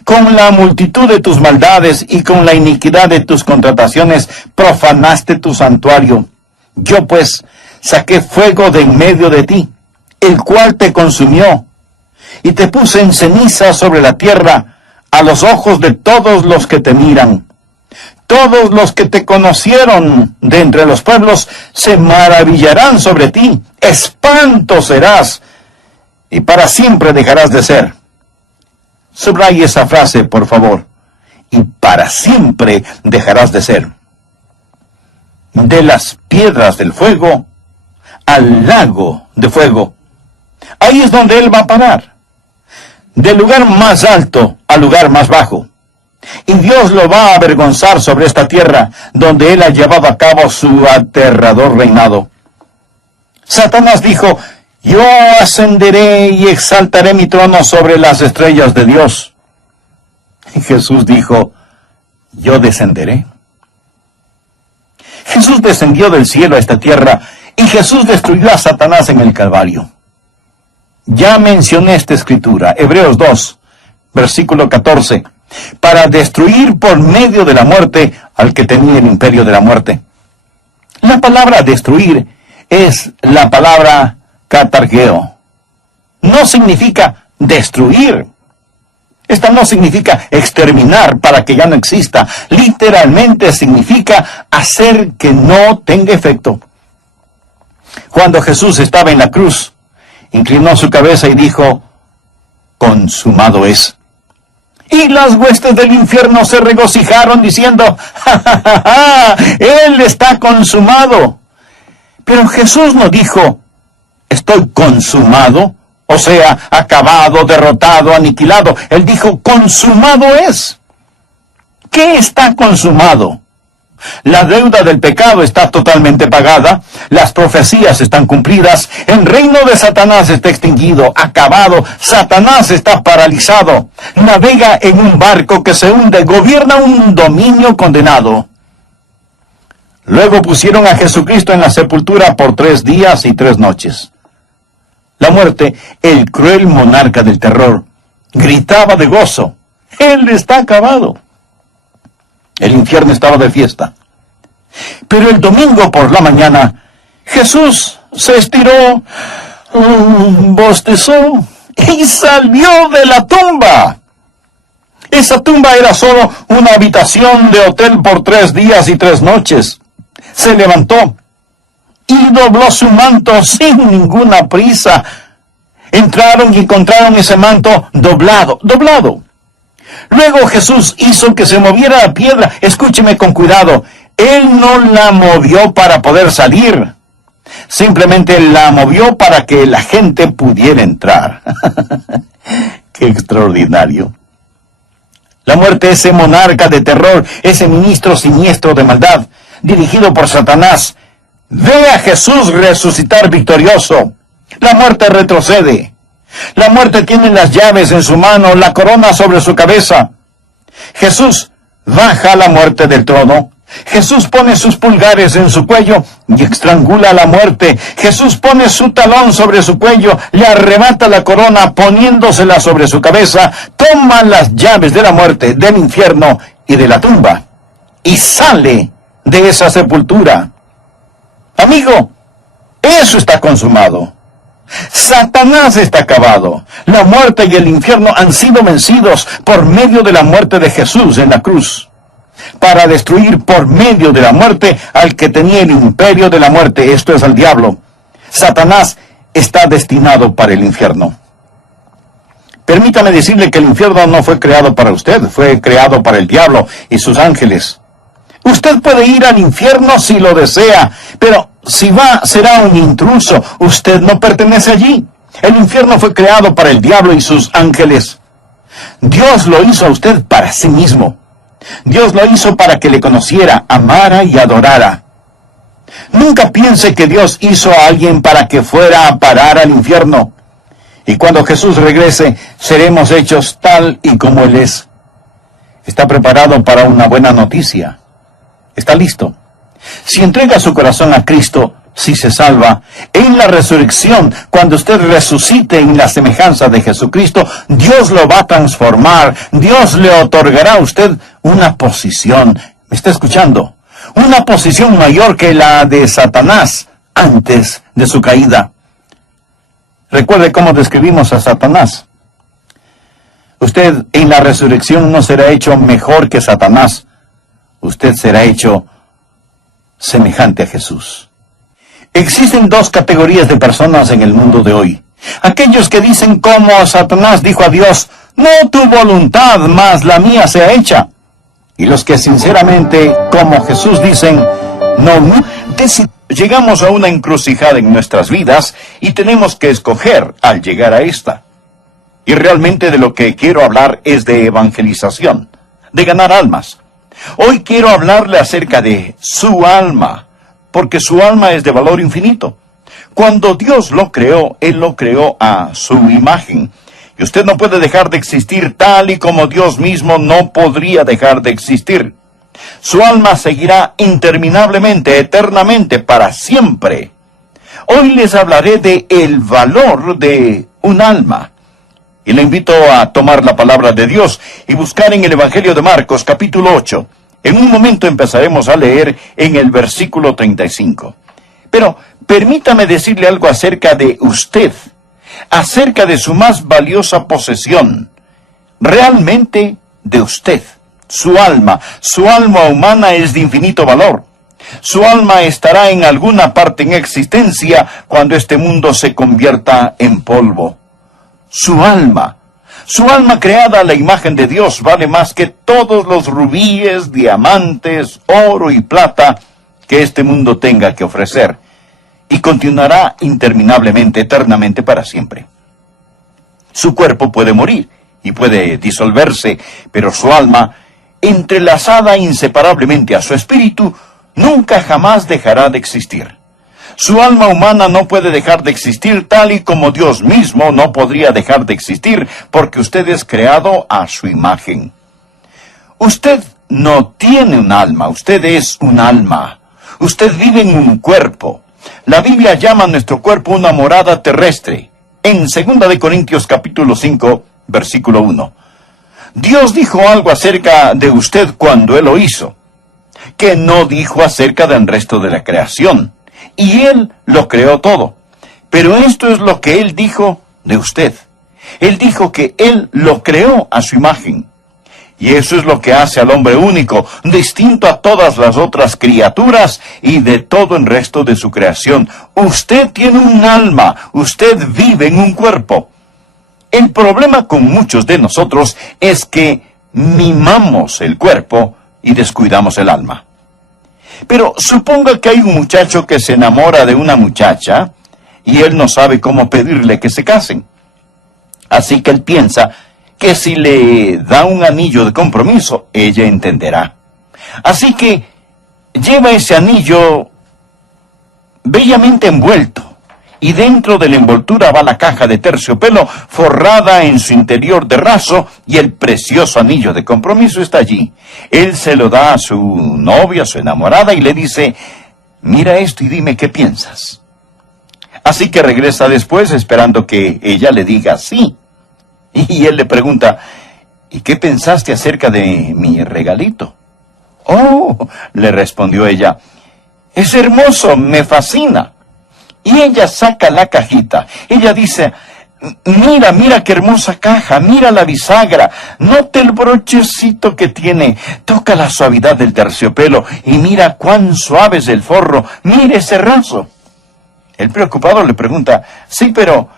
Con la multitud de tus maldades y con la iniquidad de tus contrataciones profanaste tu santuario. Yo pues saqué fuego de en medio de ti, el cual te consumió, y te puse en ceniza sobre la tierra, a los ojos de todos los que te miran. Todos los que te conocieron de entre los pueblos se maravillarán sobre ti. Espanto serás, y para siempre dejarás de ser. Subraye esa frase, por favor. Y para siempre dejarás de ser. De las piedras del fuego al lago de fuego. Ahí es donde él va a parar. Del lugar más alto al lugar más bajo. Y Dios lo va a avergonzar sobre esta tierra, donde él ha llevado a cabo su aterrador reinado. Satanás dijo, yo ascenderé y exaltaré mi trono sobre las estrellas de Dios. Y Jesús dijo, yo descenderé. Jesús descendió del cielo a esta tierra, y Jesús destruyó a Satanás en el Calvario. Ya mencioné esta escritura, Hebreos 2, versículo 14, para destruir por medio de la muerte al que tenía el imperio de la muerte. La palabra destruir es la palabra katargeo. No significa destruir. Esta no significa exterminar para que ya no exista. Literalmente significa hacer que no tenga efecto. Cuando Jesús estaba en la cruz, inclinó su cabeza y dijo, consumado es. Y las huestes del infierno se regocijaron diciendo, ¡ja, ja, ja, ja! Él está consumado. Pero Jesús no dijo, estoy consumado, o sea, acabado, derrotado, aniquilado. Él dijo, consumado es. ¿Qué está consumado? La deuda del pecado está totalmente pagada, las profecías están cumplidas, el reino de Satanás está extinguido, acabado, Satanás está paralizado, navega en un barco que se hunde, gobierna un dominio condenado. Luego pusieron a Jesucristo en la sepultura por 3 días y 3 noches. La muerte, el cruel monarca del terror, gritaba de gozo. Él está acabado. El infierno estaba de fiesta. Pero el domingo por la mañana, Jesús se estiró, bostezó y salió de la tumba. Esa tumba era solo una habitación de hotel por 3 días y 3 noches. Se levantó y dobló su manto sin ninguna prisa. Entraron y encontraron ese manto doblado. Luego Jesús hizo que se moviera la piedra. Escúcheme con cuidado. Él no la movió para poder salir. Simplemente la movió para que la gente pudiera entrar. ¡Qué extraordinario! La muerte, ese monarca de terror, ese ministro siniestro de maldad, dirigido por Satanás, ve a Jesús resucitar victorioso. La muerte retrocede. La muerte tiene las llaves en su mano, la corona sobre su cabeza. Jesús baja a la muerte del trono. Jesús pone sus pulgares en su cuello y estrangula a la muerte. Jesús pone su talón sobre su cuello, le arrebata la corona poniéndosela sobre su cabeza, toma las llaves de la muerte, del infierno y de la tumba y sale de esa sepultura. Amigo, eso está consumado. Satanás está acabado. La muerte y el infierno han sido vencidos por medio de la muerte de Jesús en la cruz, para destruir por medio de la muerte al que tenía el imperio de la muerte, esto es al diablo. Satanás está destinado para el infierno. Permítame decirle que el infierno no fue creado para usted, fue creado para el diablo y sus ángeles. Usted puede ir al infierno si lo desea, pero si va, será un intruso. Usted no pertenece allí. El infierno fue creado para el diablo y sus ángeles. Dios lo hizo a usted para sí mismo. Dios lo hizo para que le conociera, amara y adorara. Nunca piense que Dios hizo a alguien para que fuera a parar al infierno. Y cuando Jesús regrese, seremos hechos tal y como Él es. ¿Está preparado para una buena noticia? ¿Está listo? Si entrega su corazón a Cristo, si se salva, en la resurrección, cuando usted resucite en la semejanza de Jesucristo, Dios lo va a transformar. Dios le otorgará a usted una posición. ¿Me está escuchando? Una posición mayor que la de Satanás antes de su caída. Recuerde cómo describimos a Satanás. Usted en la resurrección no será hecho mejor que Satanás. Usted será hecho semejante a Jesús. Existen 2 categorías de personas en el mundo de hoy. Aquellos que dicen como Satanás dijo a Dios, no tu voluntad, mas la mía sea hecha. Y los que sinceramente, como Jesús, dicen, no. Llegamos a una encrucijada en nuestras vidas y tenemos que escoger al llegar a esta. Y realmente de lo que quiero hablar es de evangelización, de ganar almas. Hoy quiero hablarle acerca de su alma, porque su alma es de valor infinito. Cuando Dios lo creó, Él lo creó a su imagen. Y usted no puede dejar de existir tal y como Dios mismo no podría dejar de existir. Su alma seguirá interminablemente, eternamente, para siempre. Hoy les hablaré de el valor de un alma. Y le invito a tomar la palabra de Dios y buscar en el Evangelio de Marcos, capítulo 8. En un momento empezaremos a leer en el versículo 35. Pero permítame decirle algo acerca de usted, acerca de su más valiosa posesión, realmente de usted. Su alma humana es de infinito valor. Su alma estará en alguna parte en existencia cuando este mundo se convierta en polvo. Su alma creada a la imagen de Dios vale más que todos los rubíes, diamantes, oro y plata que este mundo tenga que ofrecer, y continuará interminablemente, eternamente, para siempre. Su cuerpo puede morir y puede disolverse, pero su alma entrelazada inseparablemente a su espíritu, nunca jamás dejará de existir. Su alma humana no puede dejar de existir, tal y como Dios mismo no podría dejar de existir, porque usted es creado a su imagen. Usted no tiene un alma, usted es un alma. Usted vive en un cuerpo. La Biblia llama a nuestro cuerpo una morada terrestre. En 2 Corintios capítulo 5, versículo 1. Dios dijo algo acerca de usted cuando Él lo hizo, que no dijo acerca del resto de la creación. Y Él lo creó todo. Pero esto es lo que Él dijo de usted. Él dijo que Él lo creó a su imagen. Y eso es lo que hace al hombre único, distinto a todas las otras criaturas y de todo el resto de su creación. Usted tiene un alma, usted vive en un cuerpo. El problema con muchos de nosotros es que mimamos el cuerpo y descuidamos el alma. Pero suponga que hay un muchacho que se enamora de una muchacha y él no sabe cómo pedirle que se casen. Así que él piensa que si le da un anillo de compromiso, ella entenderá. Así que lleva ese anillo bellamente envuelto, y dentro de la envoltura va la caja de terciopelo forrada en su interior de raso, y el precioso anillo de compromiso está allí. Él se lo da a su novia, a su enamorada, y le dice: mira esto y dime qué piensas. Así que regresa después esperando que ella le diga sí. Y él le pregunta: ¿y qué pensaste acerca de mi regalito? Oh, le respondió ella, es hermoso, me fascina. Y ella saca la cajita. Ella dice: mira qué hermosa caja, mira la bisagra, nota el brochecito que tiene, toca la suavidad del terciopelo y mira cuán suave es el forro, mire ese raso. El preocupado le pregunta: sí, pero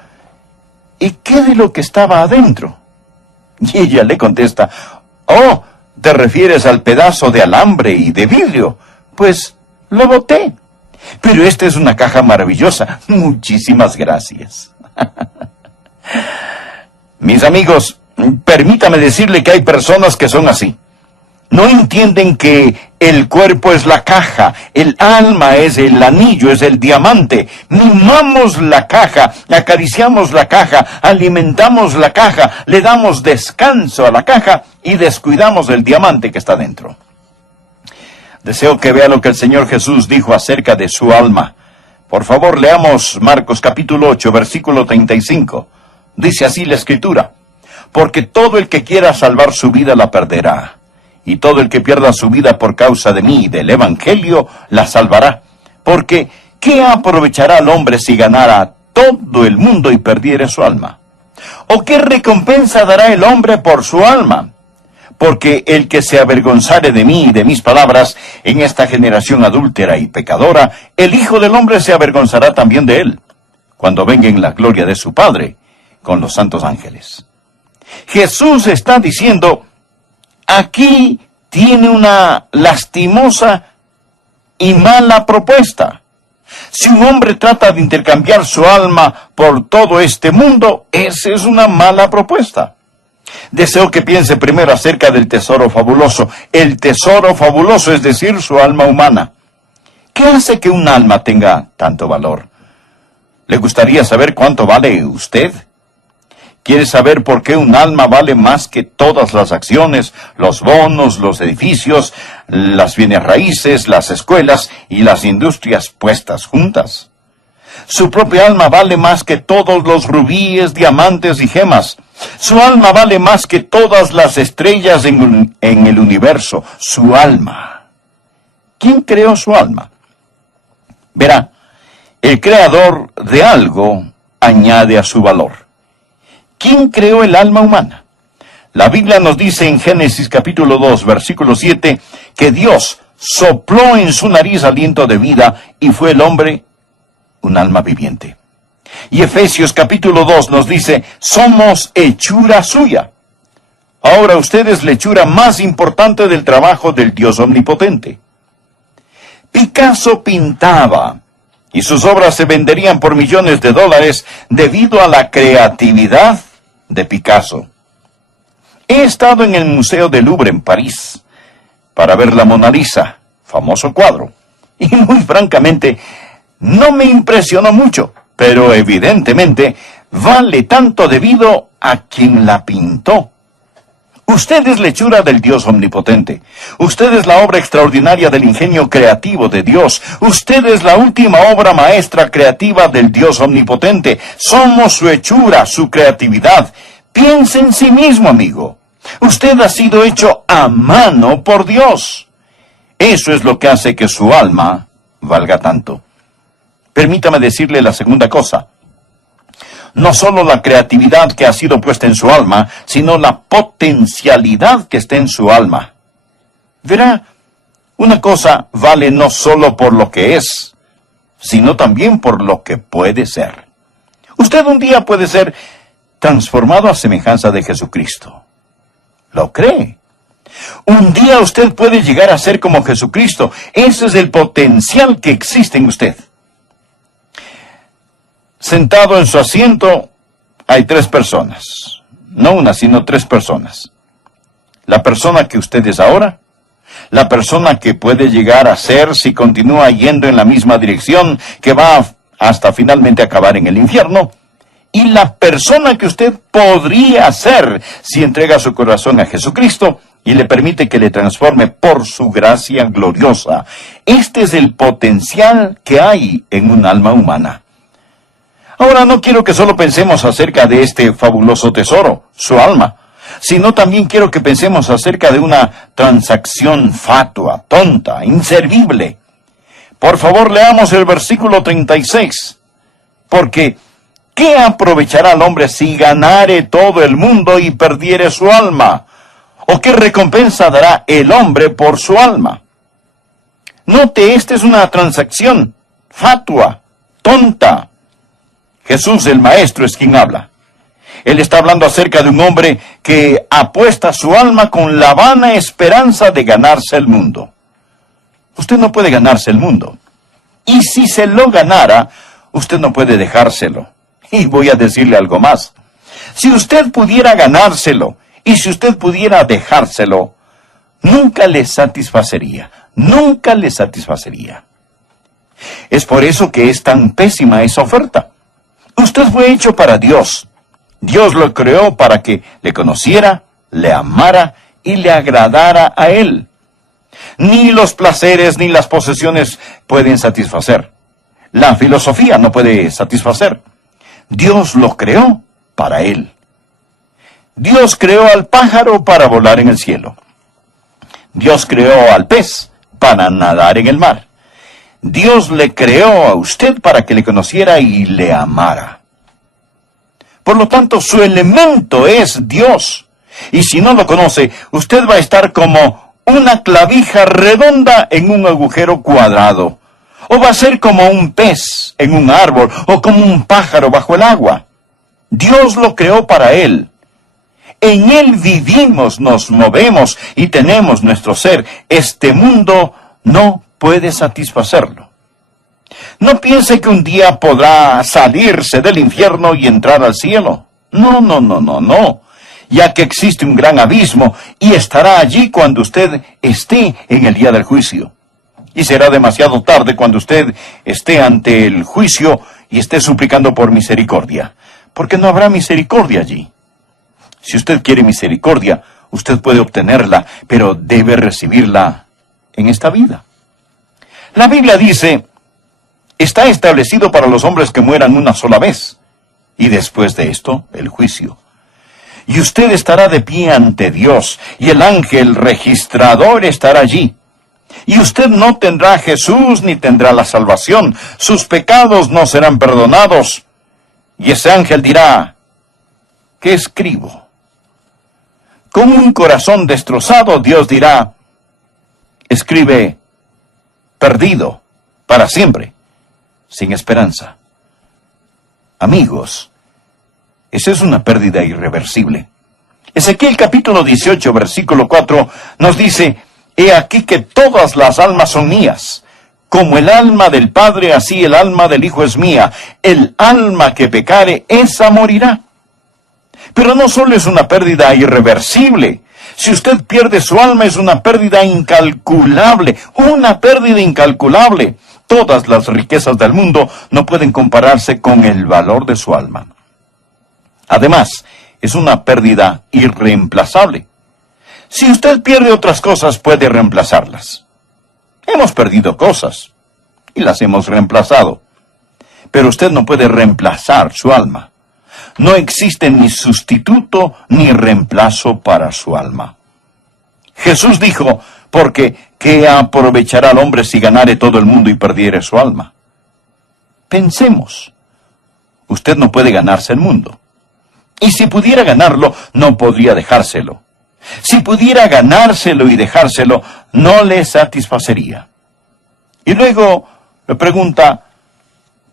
¿y qué de lo que estaba adentro? Y ella le contesta: oh, ¿te refieres al pedazo de alambre y de vidrio? Pues lo boté. Pero esta es una caja maravillosa. Muchísimas gracias. Mis amigos, permítame decirle que hay personas que son así. No entienden que el cuerpo es la caja, el alma es el anillo, es el diamante. Mimamos la caja, acariciamos la caja, alimentamos la caja, le damos descanso a la caja y descuidamos el diamante que está dentro. Deseo que vea lo que el Señor Jesús dijo acerca de su alma. Por favor, leamos Marcos capítulo 8, versículo 35. Dice así la Escritura: porque todo el que quiera salvar su vida la perderá, y todo el que pierda su vida por causa de mí y del Evangelio la salvará. Porque ¿qué aprovechará el hombre si ganara todo el mundo y perdiere su alma? ¿O qué recompensa dará el hombre por su alma? Porque el que se avergonzare de mí y de mis palabras en esta generación adúltera y pecadora, el Hijo del Hombre se avergonzará también de él, cuando venga en la gloria de su Padre con los santos ángeles. Jesús está diciendo: aquí tiene una lastimosa y mala propuesta. Si un hombre trata de intercambiar su alma por todo este mundo, esa es una mala propuesta. Deseo que piense primero acerca del tesoro fabuloso. El tesoro fabuloso, es decir, su alma humana. ¿Qué hace que un alma tenga tanto valor? ¿Le gustaría saber cuánto vale usted? ¿Quiere saber por qué un alma vale más que todas las acciones, los bonos, los edificios, las bienes raíces, las escuelas y las industrias puestas juntas? Su propia alma vale más que todos los rubíes, diamantes y gemas. Su alma vale más que todas las estrellas en el universo. Su alma. ¿Quién creó su alma? Verá, el creador de algo añade a su valor. ¿Quién creó el alma humana? La Biblia nos dice en Génesis capítulo 2, versículo 7, que Dios sopló en su nariz aliento de vida y fue el hombre un alma viviente. Y Efesios capítulo 2 nos dice: somos hechura suya. Ahora usted es la hechura más importante del trabajo del Dios omnipotente. Picasso pintaba, y sus obras se venderían por millones de dólares debido a la creatividad de Picasso. He estado en el Museo del Louvre en París. para ver la Mona Lisa, famoso cuadro. Y muy francamente, no me impresionó mucho, pero evidentemente vale tanto debido a quien la pintó. Usted es la hechura del Dios omnipotente. Usted es la obra extraordinaria del ingenio creativo de Dios. Usted es la última obra maestra creativa del Dios omnipotente. Somos su hechura, su creatividad. Piense en sí mismo, amigo. Usted ha sido hecho a mano por Dios. Eso es lo que hace que su alma valga tanto. Permítame decirle la segunda cosa. No solo la creatividad que ha sido puesta en su alma, sino la potencialidad que está en su alma. Verá, una cosa vale no solo por lo que es, sino también por lo que puede ser. Usted un día puede ser transformado a semejanza de Jesucristo. ¿Lo cree? Un día usted puede llegar a ser como Jesucristo. Ese es el potencial que existe en usted. Sentado en su asiento hay 3 personas. No una, sino 3 personas. La persona que usted es ahora, la persona que puede llegar a ser si continúa yendo en la misma dirección, que va hasta finalmente acabar en el infierno, y la persona que usted podría ser si entrega su corazón a Jesucristo y le permite que le transforme por su gracia gloriosa. Este es el potencial que hay en un alma humana. Ahora no quiero que solo pensemos acerca de este fabuloso tesoro, su alma, sino también quiero que pensemos acerca de una transacción fatua, tonta, inservible. Por favor, leamos el versículo 36, porque ¿qué aprovechará el hombre si ganare todo el mundo y perdiere su alma? ¿O qué recompensa dará el hombre por su alma? Note, esta es una transacción fatua, tonta. Jesús el Maestro es quien habla. Él está hablando acerca de un hombre que apuesta su alma con la vana esperanza de ganarse el mundo. Usted no puede ganarse el mundo. Y si se lo ganara, usted no puede dejárselo. Y voy a decirle algo más. Si usted pudiera ganárselo, y si usted pudiera dejárselo, nunca le satisfacería. Nunca le satisfacería. Es por eso que es tan pésima esa oferta. Usted fue hecho para Dios. Dios lo creó para que le conociera, le amara y le agradara a Él. Ni los placeres ni las posesiones pueden satisfacer. La filosofía no puede satisfacer. Dios lo creó para Él. Dios creó al pájaro para volar en el cielo. Dios creó al pez para nadar en el mar. Dios le creó a usted para que le conociera y le amara. Por lo tanto, su elemento es Dios. Y si no lo conoce, usted va a estar como una clavija redonda en un agujero cuadrado. O va a ser como un pez en un árbol, o como un pájaro bajo el agua. Dios lo creó para Él. En Él vivimos, nos movemos y tenemos nuestro ser. Este mundo no puede satisfacerlo. No piense que un día podrá salirse del infierno y entrar al cielo. No. Ya que existe un gran abismo y estará allí cuando usted esté en el día del juicio. Y será demasiado tarde cuando usted esté ante el juicio y esté suplicando por misericordia, porque no habrá misericordia allí. Si usted quiere misericordia, usted puede obtenerla, pero debe recibirla en esta vida. La Biblia dice, está establecido para los hombres que mueran una sola vez, y después de esto, el juicio. Y usted estará de pie ante Dios, y el ángel registrador estará allí. Y usted no tendrá a Jesús ni tendrá la salvación. Sus pecados no serán perdonados. Y ese ángel dirá, ¿qué escribo? Con un corazón destrozado, Dios dirá, escribe, perdido, para siempre, sin esperanza. Amigos, esa es una pérdida irreversible. Ezequiel capítulo 18, versículo 4, nos dice, he aquí que todas las almas son mías. Como el alma del Padre, así el alma del Hijo es mía. El alma que pecare, esa morirá. Pero no solo es una pérdida irreversible, Si usted pierde su alma, es una pérdida incalculable, una pérdida incalculable. Todas las riquezas del mundo no pueden compararse con el valor de su alma. Además, es una pérdida irreemplazable. Si usted pierde otras cosas, puede reemplazarlas. Hemos perdido cosas y las hemos reemplazado. Pero usted no puede reemplazar su alma. No existe ni sustituto ni reemplazo para su alma. Jesús dijo, porque ¿qué aprovechará al hombre si ganare todo el mundo y perdiere su alma? Pensemos. Usted no puede ganarse el mundo. Y si pudiera ganarlo, no podría dejárselo. Si pudiera ganárselo y dejárselo, no le satisfacería. Y luego le pregunta,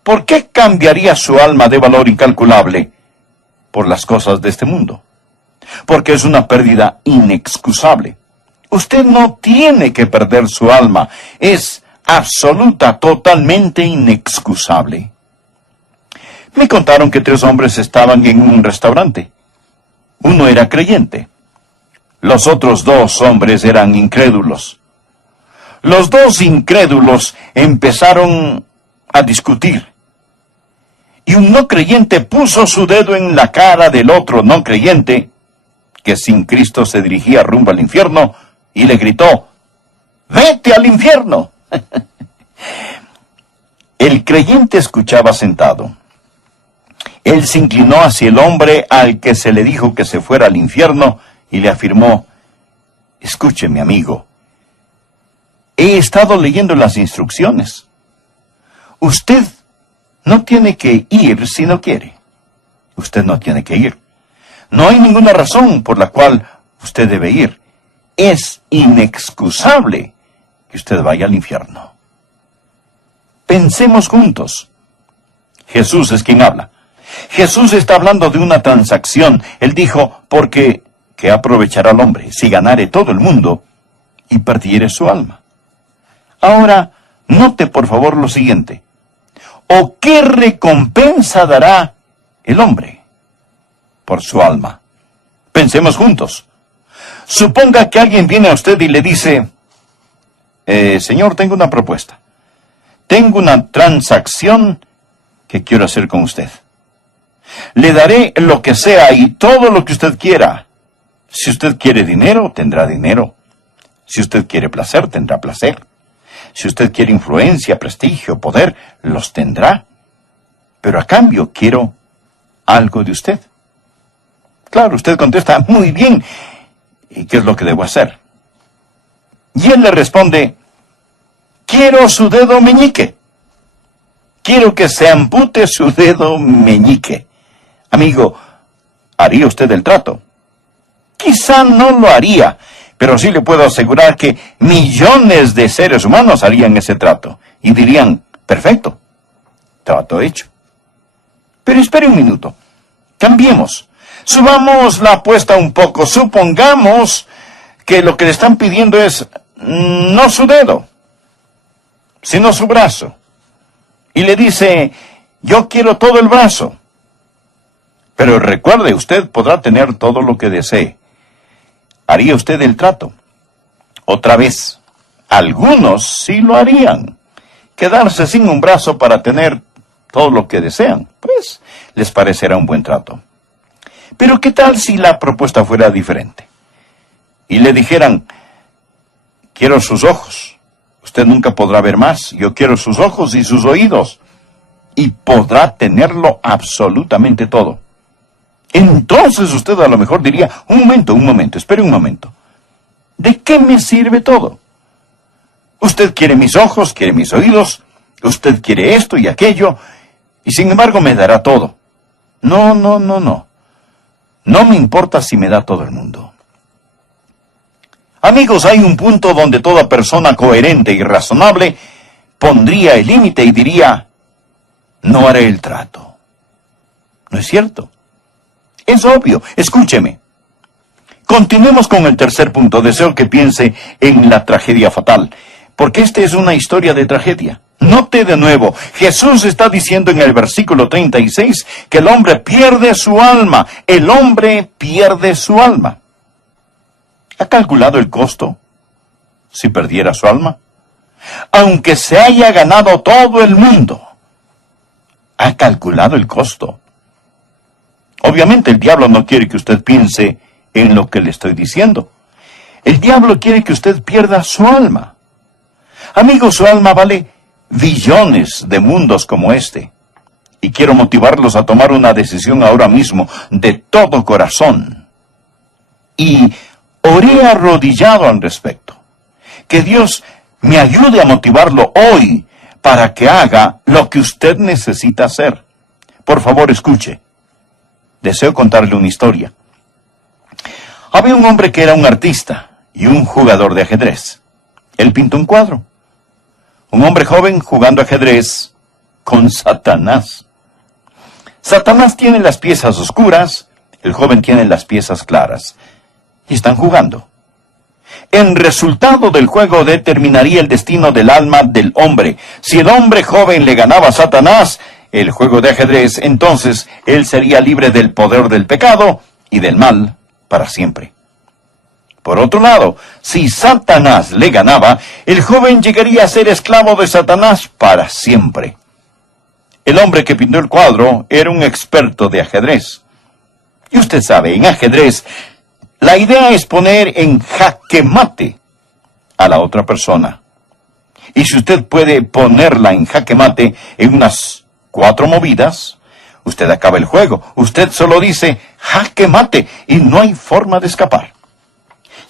¿por qué cambiaría su alma de valor incalculable por las cosas de este mundo? Porque es una pérdida inexcusable. Usted no tiene que perder su alma. Es absoluta, totalmente inexcusable. Me contaron que 3 hombres estaban en un restaurante. Uno era creyente. Los otros 2 hombres eran incrédulos. Los 2 incrédulos empezaron a discutir. Y un no creyente puso su dedo en la cara del otro no creyente, que sin Cristo se dirigía rumbo al infierno, y le gritó, ¡vete al infierno! El creyente escuchaba sentado. Él se inclinó hacia el hombre al que se le dijo que se fuera al infierno y le afirmó, escúcheme, amigo, he estado leyendo las instrucciones. Usted no tiene que ir si no quiere. Usted no tiene que ir. No hay ninguna razón por la cual usted debe ir. Es inexcusable que usted vaya al infierno. Pensemos juntos. Jesús es quien habla. Jesús está hablando de una transacción. Él dijo, porque ¿qué aprovechará el hombre si ganare todo el mundo y perdiere su alma? Ahora, note por favor lo siguiente. ¿O qué recompensa dará el hombre por su alma? Pensemos juntos. Suponga que alguien viene a usted y le dice, señor, tengo una propuesta. Tengo una transacción que quiero hacer con usted. Le daré lo que sea y todo lo que usted quiera. Si usted quiere dinero, tendrá dinero. Si usted quiere placer, tendrá placer. Si usted quiere influencia, prestigio, poder, los tendrá. Pero a cambio quiero algo de usted. Claro, usted contesta, muy bien. ¿Y qué es lo que debo hacer? Y él le responde, quiero su dedo meñique. Quiero que se ampute su dedo meñique. Amigo, ¿haría usted el trato? Quizá no lo haría, pero sí le puedo asegurar que millones de seres humanos harían ese trato. Y dirían, perfecto, trato hecho. Pero espere un minuto, cambiemos. Subamos la apuesta un poco. Supongamos que lo que le están pidiendo es no su dedo, sino su brazo. Y le dice, yo quiero todo el brazo. Pero recuerde, usted podrá tener todo lo que desee. ¿Haría usted el trato? Otra vez, algunos sí lo harían. Quedarse sin un brazo para tener todo lo que desean, pues les parecerá un buen trato. Pero ¿qué tal si la propuesta fuera diferente? Y le dijeran, quiero sus ojos. Usted nunca podrá ver más. Yo quiero sus ojos y sus oídos. Y podrá tenerlo absolutamente todo. Entonces usted a lo mejor diría, un momento, espere un momento. ¿De qué me sirve todo? Usted quiere mis ojos, quiere mis oídos, usted quiere esto y aquello, y sin embargo me dará todo. No. No me importa si me da todo el mundo. Amigos, hay un punto donde toda persona coherente y razonable pondría el límite y diría, no haré el trato. ¿No es cierto? Es obvio. Escúcheme. Continuemos con el tercer punto. Deseo que piense en la tragedia fatal, porque esta es una historia de tragedia. Note de nuevo, Jesús está diciendo en el versículo 36 que el hombre pierde su alma. El hombre pierde su alma. ¿Ha calculado el costo si perdiera su alma? Aunque se haya ganado todo el mundo, ¿ha calculado el costo? Obviamente el diablo no quiere que usted piense en lo que le estoy diciendo. El diablo quiere que usted pierda su alma. Amigo, su alma vale billones de mundos como este. Y quiero motivarlos a tomar una decisión ahora mismo, de todo corazón. Y oré arrodillado al respecto. Que Dios me ayude a motivarlo hoy para que haga lo que usted necesita hacer. Por favor, escuche. Deseo contarle una historia. Había un hombre que era un artista y un jugador de ajedrez. Él pintó un cuadro. Un hombre joven jugando ajedrez con Satanás. Satanás tiene las piezas oscuras, el joven tiene las piezas claras. Y están jugando. El resultado del juego determinaría el destino del alma del hombre. Si el hombre joven le ganaba a Satanás, el juego de ajedrez, entonces él sería libre del poder del pecado y del mal para siempre. Por otro lado, si Satanás le ganaba, el joven llegaría a ser esclavo de Satanás para siempre. El hombre que pintó el cuadro era un experto de ajedrez. Y usted sabe, en ajedrez, la idea es poner en jaque mate a la otra persona. Y si usted puede ponerla en jaque mate en unas 4 movidas, usted acaba el juego. Usted solo dice jaque mate y no hay forma de escapar.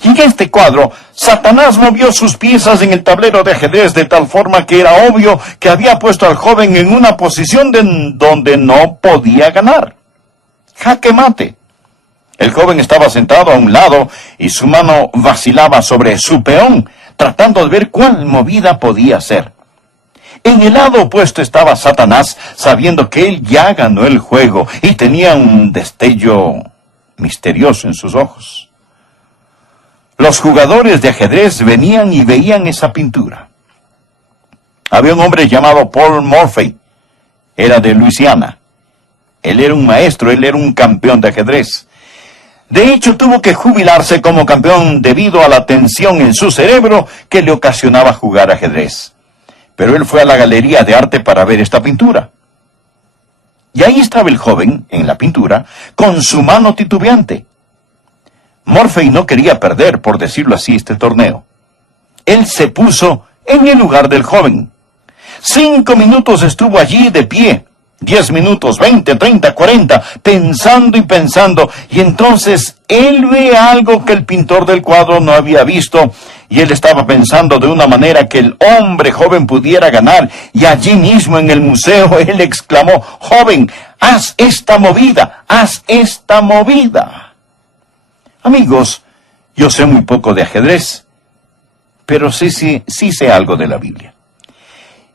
Y en este cuadro, Satanás movió sus piezas en el tablero de ajedrez de tal forma que era obvio que había puesto al joven en una posición donde no podía ganar. Jaque mate. El joven estaba sentado a un lado y su mano vacilaba sobre su peón, tratando de ver cuál movida podía hacer. En el lado opuesto estaba Satanás, sabiendo que él ya ganó el juego y tenía un destello misterioso en sus ojos. Los jugadores de ajedrez venían y veían esa pintura. Había un hombre llamado Paul Morphy. Era de Luisiana. Él era un maestro, él era un campeón de ajedrez. De hecho, tuvo que jubilarse como campeón debido a la tensión en su cerebro que le ocasionaba jugar ajedrez. Pero él fue a la galería de arte para ver esta pintura. Y ahí estaba el joven, en la pintura, con su mano titubeante. Morphy no quería perder, por decirlo así, este torneo. Él se puso en el lugar del joven. 5 minutos estuvo allí de pie. 10 minutos, 20, 30, 40, pensando y pensando, y entonces él ve algo que el pintor del cuadro no había visto, y él estaba pensando de una manera que el hombre joven pudiera ganar, y allí mismo en el museo él exclamó: joven, haz esta movida, haz esta movida. Amigos, yo sé muy poco de ajedrez, pero sí sé algo de la Biblia.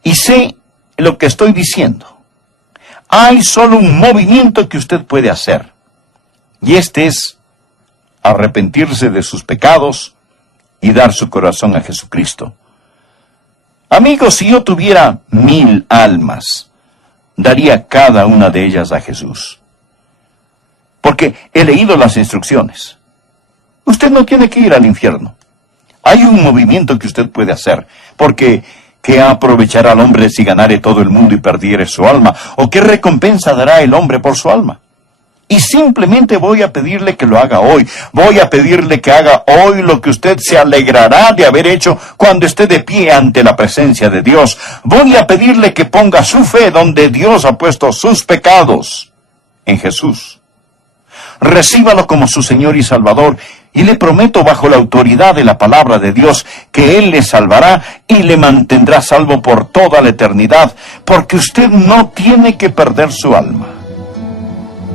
Y sé lo que estoy diciendo. Hay solo un movimiento que usted puede hacer, y este es arrepentirse de sus pecados y dar su corazón a Jesucristo. Amigos, si yo tuviera 1000 almas, daría cada una de ellas a Jesús. Porque he leído las instrucciones. Usted no tiene que ir al infierno. Hay un movimiento que usted puede hacer, porque ¿qué aprovechará al hombre si ganare todo el mundo y perdiere su alma? ¿O qué recompensa dará el hombre por su alma? Y simplemente voy a pedirle que lo haga hoy. Voy a pedirle que haga hoy lo que usted se alegrará de haber hecho cuando esté de pie ante la presencia de Dios. Voy a pedirle que ponga su fe donde Dios ha puesto sus pecados, en Jesús. Recíbalo como su Señor y Salvador, y le prometo bajo la autoridad de la palabra de Dios que Él le salvará y le mantendrá salvo por toda la eternidad, porque usted no tiene que perder su alma.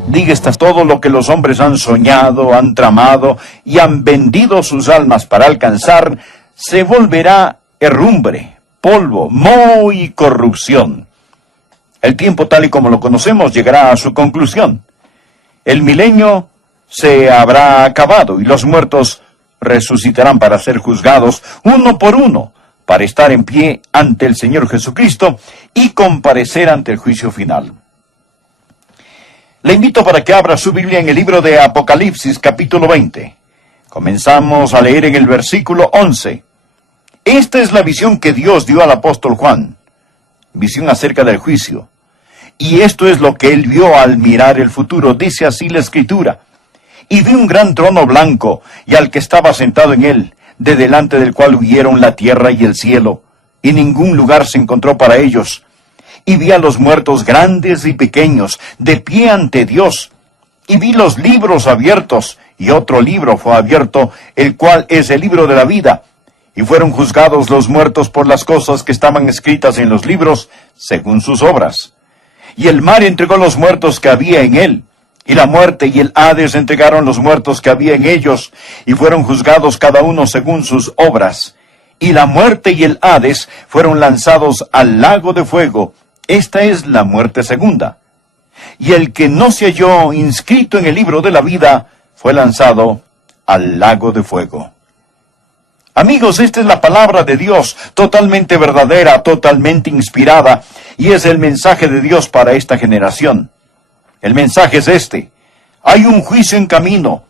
Diga todo lo que los hombres han soñado, han tramado y han vendido sus almas para alcanzar, se volverá herrumbre, polvo, moho y corrupción. El tiempo tal y como lo conocemos llegará a su conclusión. El milenio se habrá acabado y los muertos resucitarán para ser juzgados uno por uno, para estar en pie ante el Señor Jesucristo y comparecer ante el juicio final. Le invito para que abra su Biblia en el libro de Apocalipsis, capítulo 20. Comenzamos a leer en el versículo 11. Esta es la visión que Dios dio al apóstol Juan. Visión acerca del juicio. Y esto es lo que él vio al mirar el futuro. Dice así la Escritura. Y vi un gran trono blanco, y al que estaba sentado en él, de delante del cual huyeron la tierra y el cielo, y ningún lugar se encontró para ellos. Y vi a los muertos grandes y pequeños, de pie ante Dios. Y vi los libros abiertos, y otro libro fue abierto, el cual es el libro de la vida. Y fueron juzgados los muertos por las cosas que estaban escritas en los libros, según sus obras. Y el mar entregó los muertos que había en él, y la muerte y el Hades entregaron los muertos que había en ellos, y fueron juzgados cada uno según sus obras. Y la muerte y el Hades fueron lanzados al lago de fuego. Esta es la muerte segunda. Y el que no se halló inscrito en el libro de la vida fue lanzado al lago de fuego. Amigos, esta es la palabra de Dios, totalmente verdadera, totalmente inspirada, y es el mensaje de Dios para esta generación. El mensaje es este: hay un juicio en camino.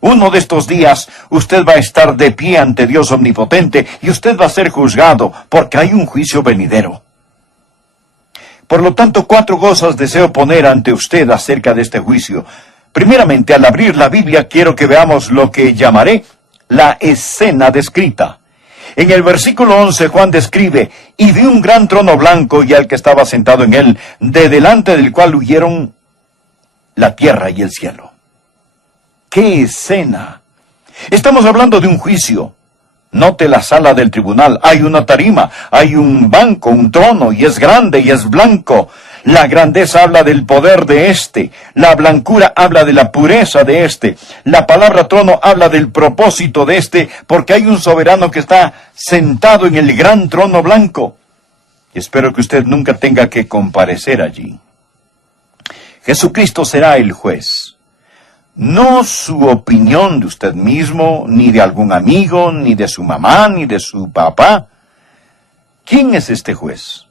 Uno de estos días usted va a estar de pie ante Dios omnipotente y usted va a ser juzgado porque hay un juicio venidero. Por lo tanto, 4 cosas deseo poner ante usted acerca de este juicio. Primeramente, al abrir la Biblia, quiero que veamos lo que llamaré la escena descrita. En el versículo 11, Juan describe: y vi un gran trono blanco y al que estaba sentado en él, de delante del cual huyeron la tierra y el cielo. ¡Qué escena! Estamos hablando de un juicio. Note la sala del tribunal. Hay una tarima, hay un banco, un trono, y es grande y es blanco. La grandeza habla del poder de éste. La blancura habla de la pureza de éste. La palabra trono habla del propósito de éste, porque hay un soberano que está sentado en el gran trono blanco. Y espero que usted nunca tenga que comparecer allí. Jesucristo será el juez. No su opinión de usted mismo, ni de algún amigo, ni de su mamá, ni de su papá. ¿Quién es este juez?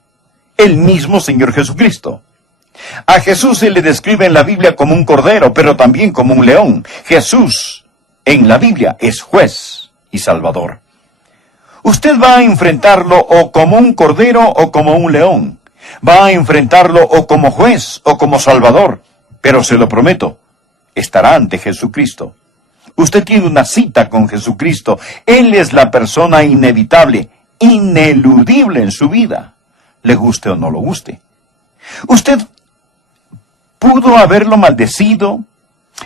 El mismo Señor Jesucristo. A Jesús se le describe en la Biblia como un cordero, pero también como un león. Jesús, en la Biblia, es juez y salvador. Usted va a enfrentarlo o como un cordero o como un león. Va a enfrentarlo o como juez o como salvador. Pero se lo prometo, estará ante Jesucristo. Usted tiene una cita con Jesucristo. Él es la persona inevitable, ineludible en su vida, le guste o no lo guste. Usted pudo haberlo maldecido,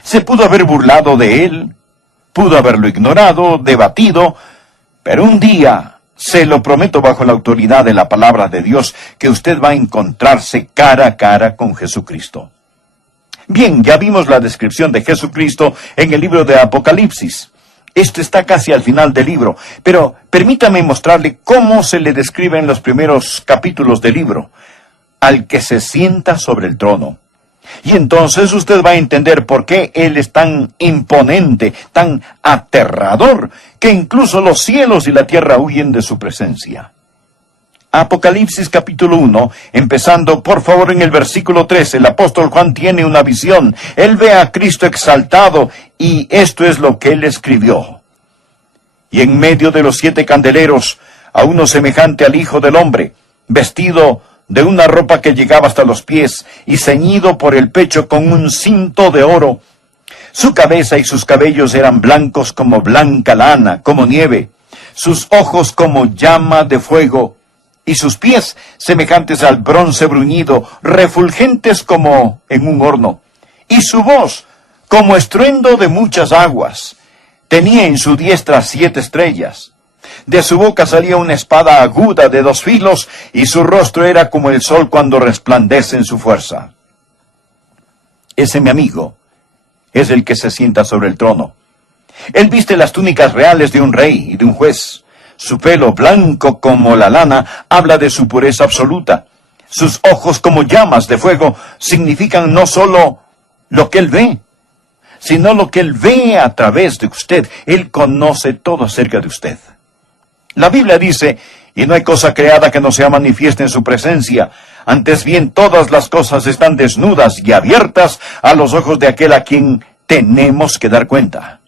se pudo haber burlado de él, pudo haberlo ignorado, debatido, pero un día, se lo prometo bajo la autoridad de la palabra de Dios, que usted va a encontrarse cara a cara con Jesucristo. Bien, ya vimos la descripción de Jesucristo en el libro de Apocalipsis. Esto está casi al final del libro, pero permítame mostrarle cómo se le describe en los primeros capítulos del libro: al que se sienta sobre el trono. Y entonces usted va a entender por qué Él es tan imponente, tan aterrador, que incluso los cielos y la tierra huyen de su presencia. Apocalipsis capítulo 1, empezando por favor en el versículo 13, el apóstol Juan tiene una visión. Él ve a Cristo exaltado, y esto es lo que él escribió: y en medio de los 7 candeleros, a uno semejante al Hijo del Hombre, vestido de una ropa que llegaba hasta los pies, y ceñido por el pecho con un cinto de oro. Su cabeza y sus cabellos eran blancos como blanca lana, como nieve, sus ojos como llama de fuego, y sus pies semejantes al bronce bruñido, refulgentes como en un horno, y su voz como estruendo de muchas aguas. Tenía en su diestra 7 estrellas. De su boca salía una espada aguda de 2 filos, y su rostro era como el sol cuando resplandece en su fuerza. Ese, mi amigo, es el que se sienta sobre el trono. Él viste las túnicas reales de un rey y de un juez. Su pelo blanco como la lana habla de su pureza absoluta. Sus ojos como llamas de fuego significan no solo lo que él ve, sino lo que él ve a través de usted. Él conoce todo acerca de usted. La Biblia dice: y no hay cosa creada que no sea manifiesta en su presencia. Antes bien, todas las cosas están desnudas y abiertas a los ojos de aquel a quien tenemos que dar cuenta.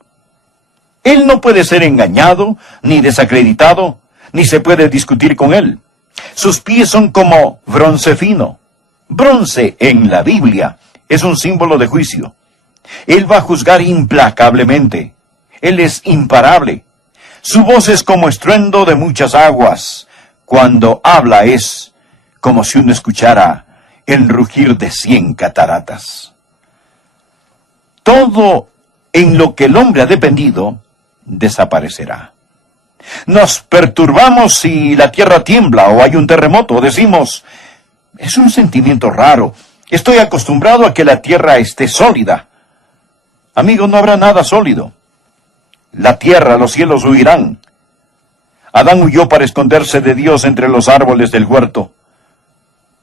Él no puede ser engañado, ni desacreditado, ni se puede discutir con él. Sus pies son como bronce fino. Bronce en la Biblia es un símbolo de juicio. Él va a juzgar implacablemente. Él es imparable. Su voz es como estruendo de muchas aguas. Cuando habla es como si uno escuchara el rugir de 100 cataratas. Todo en lo que el hombre ha dependido desaparecerá. Nos perturbamos si la tierra tiembla o hay un terremoto. Decimos, es un sentimiento raro. Estoy acostumbrado a que la tierra esté sólida. Amigo, no habrá nada sólido. La tierra, los cielos huirán. Adán huyó para esconderse de Dios entre los árboles del huerto.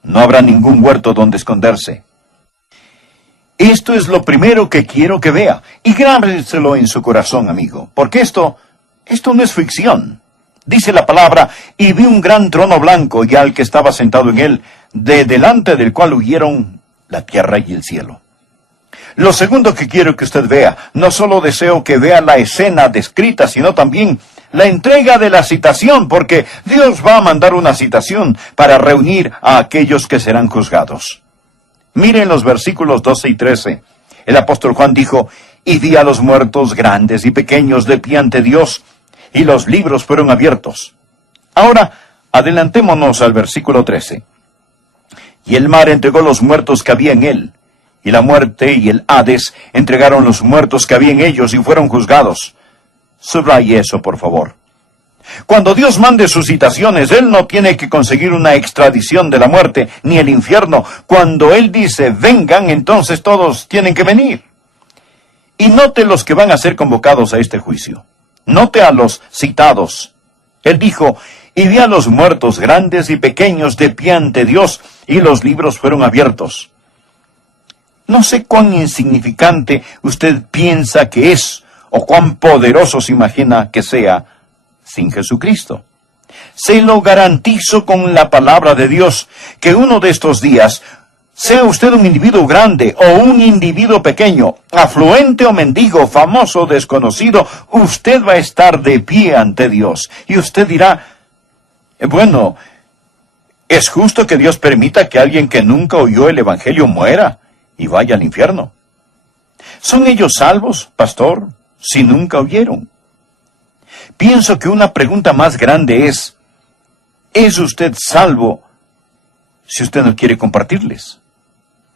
No habrá ningún huerto donde esconderse. Esto es lo primero que quiero que vea, y grábeselo en su corazón, amigo, porque esto no es ficción. Dice la palabra, y vi un gran trono blanco, y al que estaba sentado en él, de delante del cual huyeron la tierra y el cielo. Lo segundo que quiero que usted vea, no solo deseo que vea la escena descrita, sino también la entrega de la citación, porque Dios va a mandar una citación para reunir a aquellos que serán juzgados. Miren los versículos 12 y 13. El apóstol Juan dijo, y vi a los muertos grandes y pequeños de pie ante Dios, y los libros fueron abiertos. Ahora, adelantémonos al versículo 13. Y el mar entregó los muertos que había en él, y la muerte y el Hades entregaron los muertos que había en ellos y fueron juzgados. Subraye eso, por favor. Cuando Dios mande sus citaciones, Él no tiene que conseguir una extradición de la muerte, ni el infierno. Cuando Él dice, vengan, entonces todos tienen que venir. Y note los que van a ser convocados a este juicio. Note a los citados. Él dijo, y vi a los muertos grandes y pequeños de pie ante Dios, y los libros fueron abiertos. No sé cuán insignificante usted piensa que es, o cuán poderoso se imagina que sea, sin Jesucristo. Se lo garantizo con la palabra de Dios, que uno de estos días, sea usted un individuo grande o un individuo pequeño, afluente o mendigo, famoso o desconocido, usted va a estar de pie ante Dios. Y usted dirá, bueno, ¿es justo que Dios permita que alguien que nunca oyó el Evangelio muera y vaya al infierno? ¿Son ellos salvos, pastor, si nunca oyeron? Pienso que una pregunta más grande ¿es usted salvo si usted no quiere compartirles?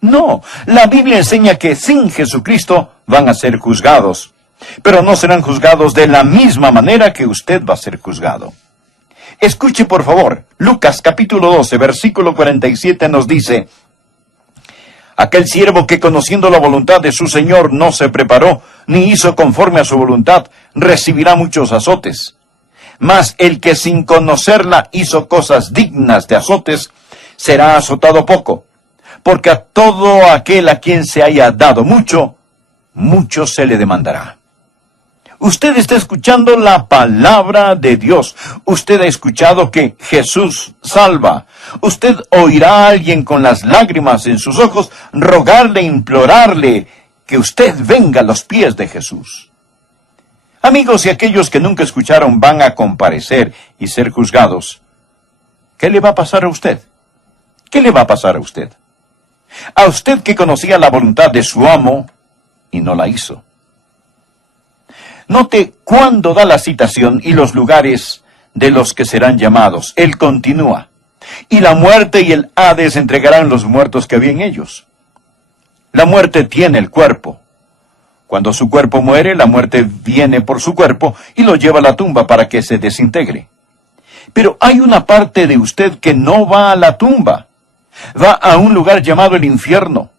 No, la Biblia enseña que sin Jesucristo van a ser juzgados, pero no serán juzgados de la misma manera que usted va a ser juzgado. Escuche por favor, Lucas capítulo 12, versículo 47 nos dice, aquel siervo que conociendo la voluntad de su Señor no se preparó, ni hizo conforme a su voluntad, recibirá muchos azotes. Mas el que sin conocerla hizo cosas dignas de azotes, será azotado poco. Porque a todo aquel a quien se haya dado mucho, mucho se le demandará. Usted está escuchando la palabra de Dios. Usted ha escuchado que Jesús salva. Usted oirá a alguien con las lágrimas en sus ojos rogarle, implorarle que usted venga a los pies de Jesús. Amigos, y aquellos que nunca escucharon van a comparecer y ser juzgados. ¿Qué le va a pasar a usted? ¿Qué le va a pasar a usted? A usted que conocía la voluntad de su amo y no la hizo. Note cuándo da la citación y los lugares de los que serán llamados. Él continúa. Y la muerte y el Hades entregarán los muertos que había en ellos. La muerte tiene el cuerpo. Cuando su cuerpo muere, la muerte viene por su cuerpo y lo lleva a la tumba para que se desintegre. Pero hay una parte de usted que no va a la tumba. Va a un lugar llamado el infierno.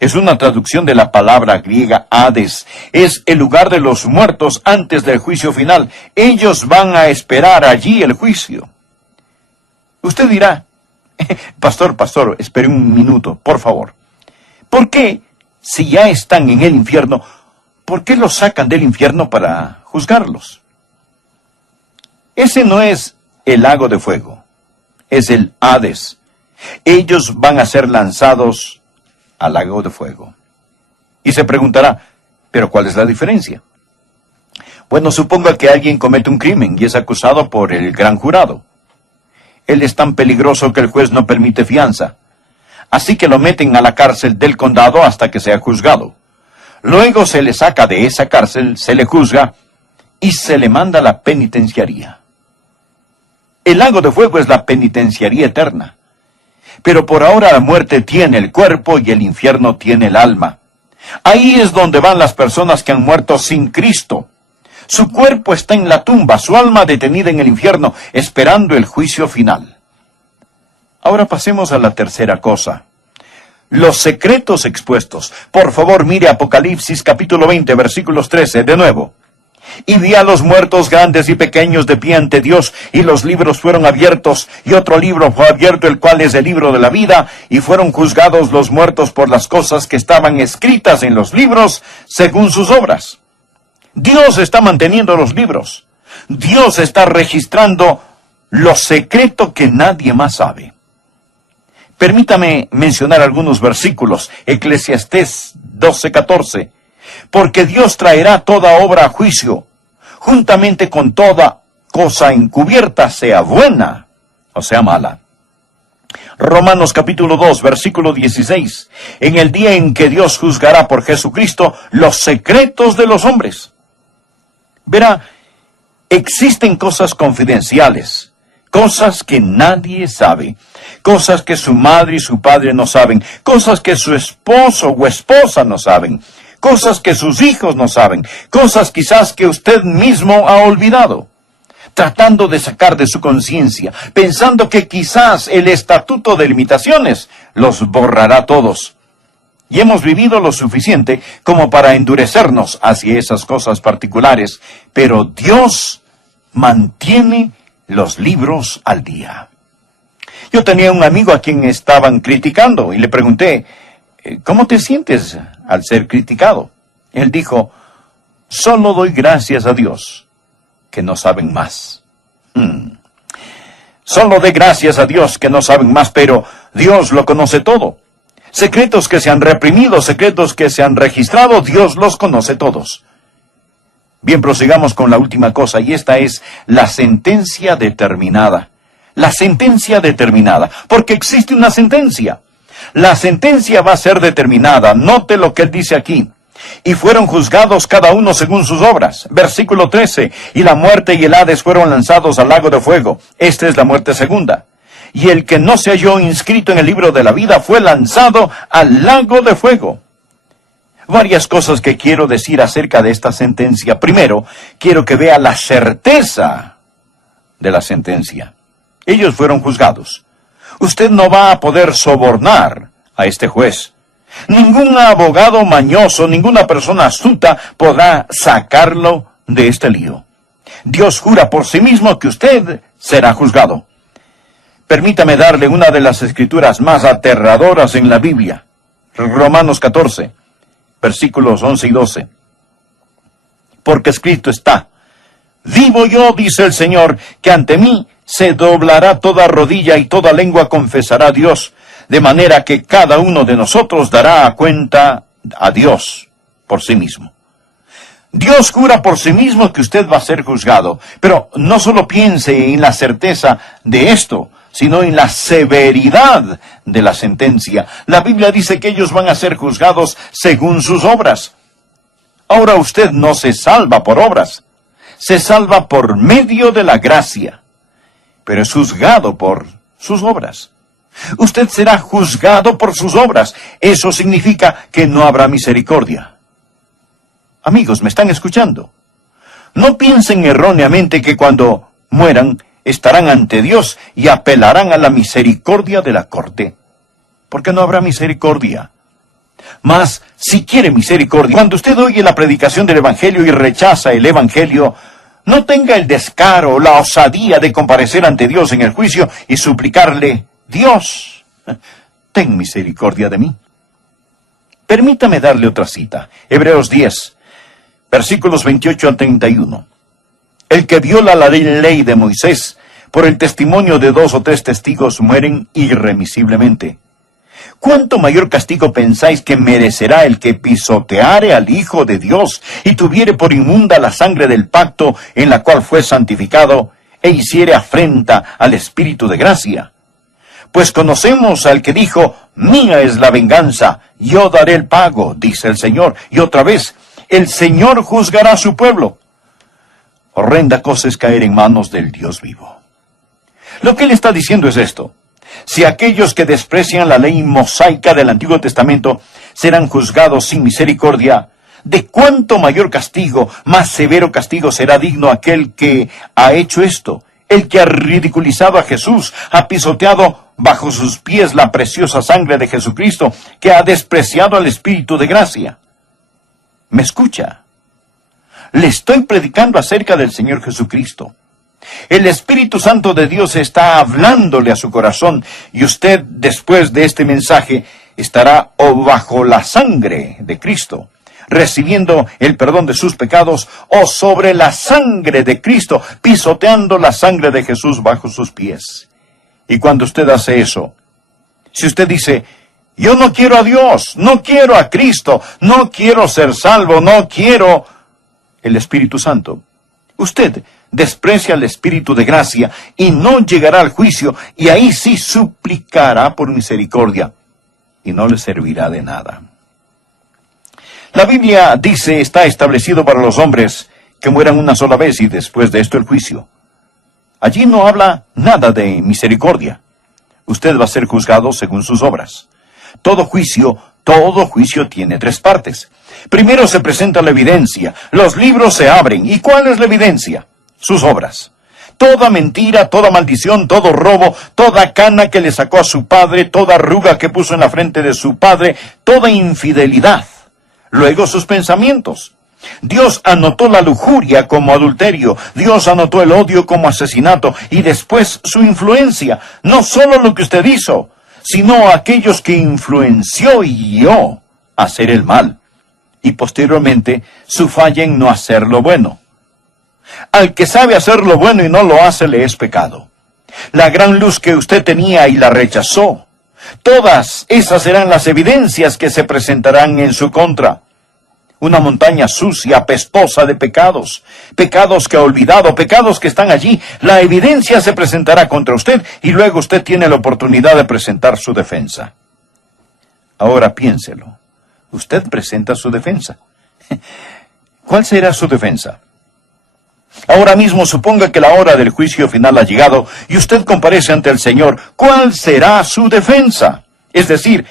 Es una traducción de la palabra griega Hades. Es el lugar de los muertos antes del juicio final. Ellos van a esperar allí el juicio. Usted dirá, pastor, espere un minuto, por favor. ¿Por qué, si ya están en el infierno, por qué los sacan del infierno para juzgarlos? Ese no es el lago de fuego, es el Hades. Ellos van a ser lanzados al lago de fuego. Y se preguntará, ¿pero cuál es la diferencia? Bueno, suponga que alguien comete un crimen y es acusado por el gran jurado. Él es tan peligroso que el juez no permite fianza. Así que lo meten a la cárcel del condado hasta que sea juzgado. Luego se le saca de esa cárcel, se le juzga y se le manda a la penitenciaría. El lago de fuego es la penitenciaría eterna. Pero por ahora la muerte tiene el cuerpo y el infierno tiene el alma. Ahí es donde van las personas que han muerto sin Cristo. Su cuerpo está en la tumba, su alma detenida en el infierno, esperando el juicio final. Ahora pasemos a la tercera cosa. Los secretos expuestos. Por favor, mire Apocalipsis capítulo 20, versículos 13, de nuevo. Y vi a los muertos grandes y pequeños de pie ante Dios, y los libros fueron abiertos, y otro libro fue abierto, el cual es el libro de la vida, y fueron juzgados los muertos por las cosas que estaban escritas en los libros, según sus obras. Dios está manteniendo los libros. Dios está registrando lo secreto que nadie más sabe. Permítame mencionar algunos versículos. Eclesiastés 12:14. Porque Dios traerá toda obra a juicio, juntamente con toda cosa encubierta, sea buena o sea mala. Romanos capítulo 2, versículo 16. En el día en que Dios juzgará por Jesucristo los secretos de los hombres. Verá, existen cosas confidenciales, cosas que nadie sabe, cosas que su madre y su padre no saben, cosas que su esposo o esposa no saben, cosas que sus hijos no saben, cosas quizás que usted mismo ha olvidado, tratando de sacar de su conciencia, pensando que quizás el estatuto de limitaciones los borrará todos. Y hemos vivido lo suficiente como para endurecernos hacia esas cosas particulares, pero Dios mantiene los libros al día. Yo tenía un amigo a quien estaban criticando y le pregunté, ¿cómo te sientes al ser criticado? Él dijo, solo doy gracias a Dios que no saben más. Solo doy gracias a Dios que no saben más, pero Dios lo conoce todo. Secretos que se han reprimido, secretos que se han registrado, Dios los conoce todos. Bien, prosigamos con la última cosa, y esta es la sentencia determinada. La sentencia determinada, porque existe una sentencia. La sentencia va a ser determinada. Note lo que él dice aquí. Y fueron juzgados cada uno según sus obras. Versículo 13. Y la muerte y el Hades fueron lanzados al lago de fuego. Esta es la muerte segunda. Y el que no se halló inscrito en el libro de la vida fue lanzado al lago de fuego. Varias cosas que quiero decir acerca de esta sentencia. Primero, quiero que vea la certeza de la sentencia. Ellos fueron juzgados. Usted no va a poder sobornar a este juez. Ningún abogado mañoso, ninguna persona astuta podrá sacarlo de este lío. Dios jura por sí mismo que usted será juzgado. Permítame darle una de las escrituras más aterradoras en la Biblia. Romanos 14, versículos 11 y 12. Porque escrito está, vivo yo, dice el Señor, que ante mí se doblará toda rodilla y toda lengua confesará a Dios, de manera que cada uno de nosotros dará cuenta a Dios por sí mismo. Dios jura por sí mismo que usted va a ser juzgado, pero no solo piense en la certeza de esto, sino en la severidad de la sentencia. La Biblia dice que ellos van a ser juzgados según sus obras. Ahora usted no se salva por obras, se salva por medio de la gracia, pero es juzgado por sus obras. Usted será juzgado por sus obras. Eso significa que no habrá misericordia. Amigos, ¿me están escuchando? No piensen erróneamente que cuando mueran estarán ante Dios y apelarán a la misericordia de la corte, porque no habrá misericordia. Mas, si quiere misericordia, cuando usted oye la predicación del Evangelio y rechaza el Evangelio, no tenga el descaro, la osadía de comparecer ante Dios en el juicio y suplicarle, Dios, ten misericordia de mí. Permítame darle otra cita. Hebreos 10, versículos 28 al 31. El que viola la ley de Moisés, por el testimonio de 2 o 3 testigos mueren irremisiblemente. ¿Cuánto mayor castigo pensáis que merecerá el que pisoteare al Hijo de Dios y tuviere por inmunda la sangre del pacto en la cual fue santificado e hiciere afrenta al Espíritu de gracia? Pues conocemos al que dijo, mía es la venganza, yo daré el pago, dice el Señor. Y otra vez, el Señor juzgará a su pueblo. Horrenda cosa es caer en manos del Dios vivo. Lo que él está diciendo es esto: si aquellos que desprecian la ley mosaica del Antiguo Testamento serán juzgados sin misericordia, ¿de cuánto mayor castigo, más severo castigo será digno aquel que ha hecho esto? El que ha ridiculizado a Jesús, ha pisoteado bajo sus pies la preciosa sangre de Jesucristo, que ha despreciado al Espíritu de gracia. ¿Me escucha? Le estoy predicando acerca del Señor Jesucristo. El Espíritu Santo de Dios está hablándole a su corazón, y usted, después de este mensaje, estará o bajo la sangre de Cristo, recibiendo el perdón de sus pecados, o sobre la sangre de Cristo, pisoteando la sangre de Jesús bajo sus pies. Y cuando usted hace eso, si usted dice, yo no quiero a Dios, no quiero a Cristo, no quiero ser salvo, no quiero el Espíritu Santo, usted desprecia al Espíritu de gracia y no llegará al juicio, y ahí sí suplicará por misericordia, y no le servirá de nada. La Biblia dice, está establecido para los hombres que mueran una sola vez y después de esto el juicio. Allí no habla nada de misericordia. Usted va a ser juzgado según sus obras. Todo juicio tiene tres partes. Primero se presenta la evidencia. Los libros se abren. ¿Y cuál es la evidencia? Sus obras. Toda mentira, toda maldición, todo robo, toda cana que le sacó a su padre, toda arruga que puso en la frente de su padre, toda infidelidad. Luego sus pensamientos. Dios anotó la lujuria como adulterio, Dios anotó el odio como asesinato, y después su influencia. No solo lo que usted hizo, sino aquellos que influenció y guió a hacer el mal. Y posteriormente su falla en no hacer lo bueno. Al que sabe hacer lo bueno y no lo hace, le es pecado. La gran luz que usted tenía y la rechazó. Todas esas serán las evidencias que se presentarán en su contra. Una montaña sucia, apestosa de pecados. Pecados que ha olvidado, pecados que están allí. La evidencia se presentará contra usted y luego usted tiene la oportunidad de presentar su defensa. Ahora piénselo. Usted presenta su defensa. ¿Cuál será su defensa? Ahora mismo suponga que la hora del juicio final ha llegado y usted comparece ante el Señor. ¿Cuál será su defensa? Es decir,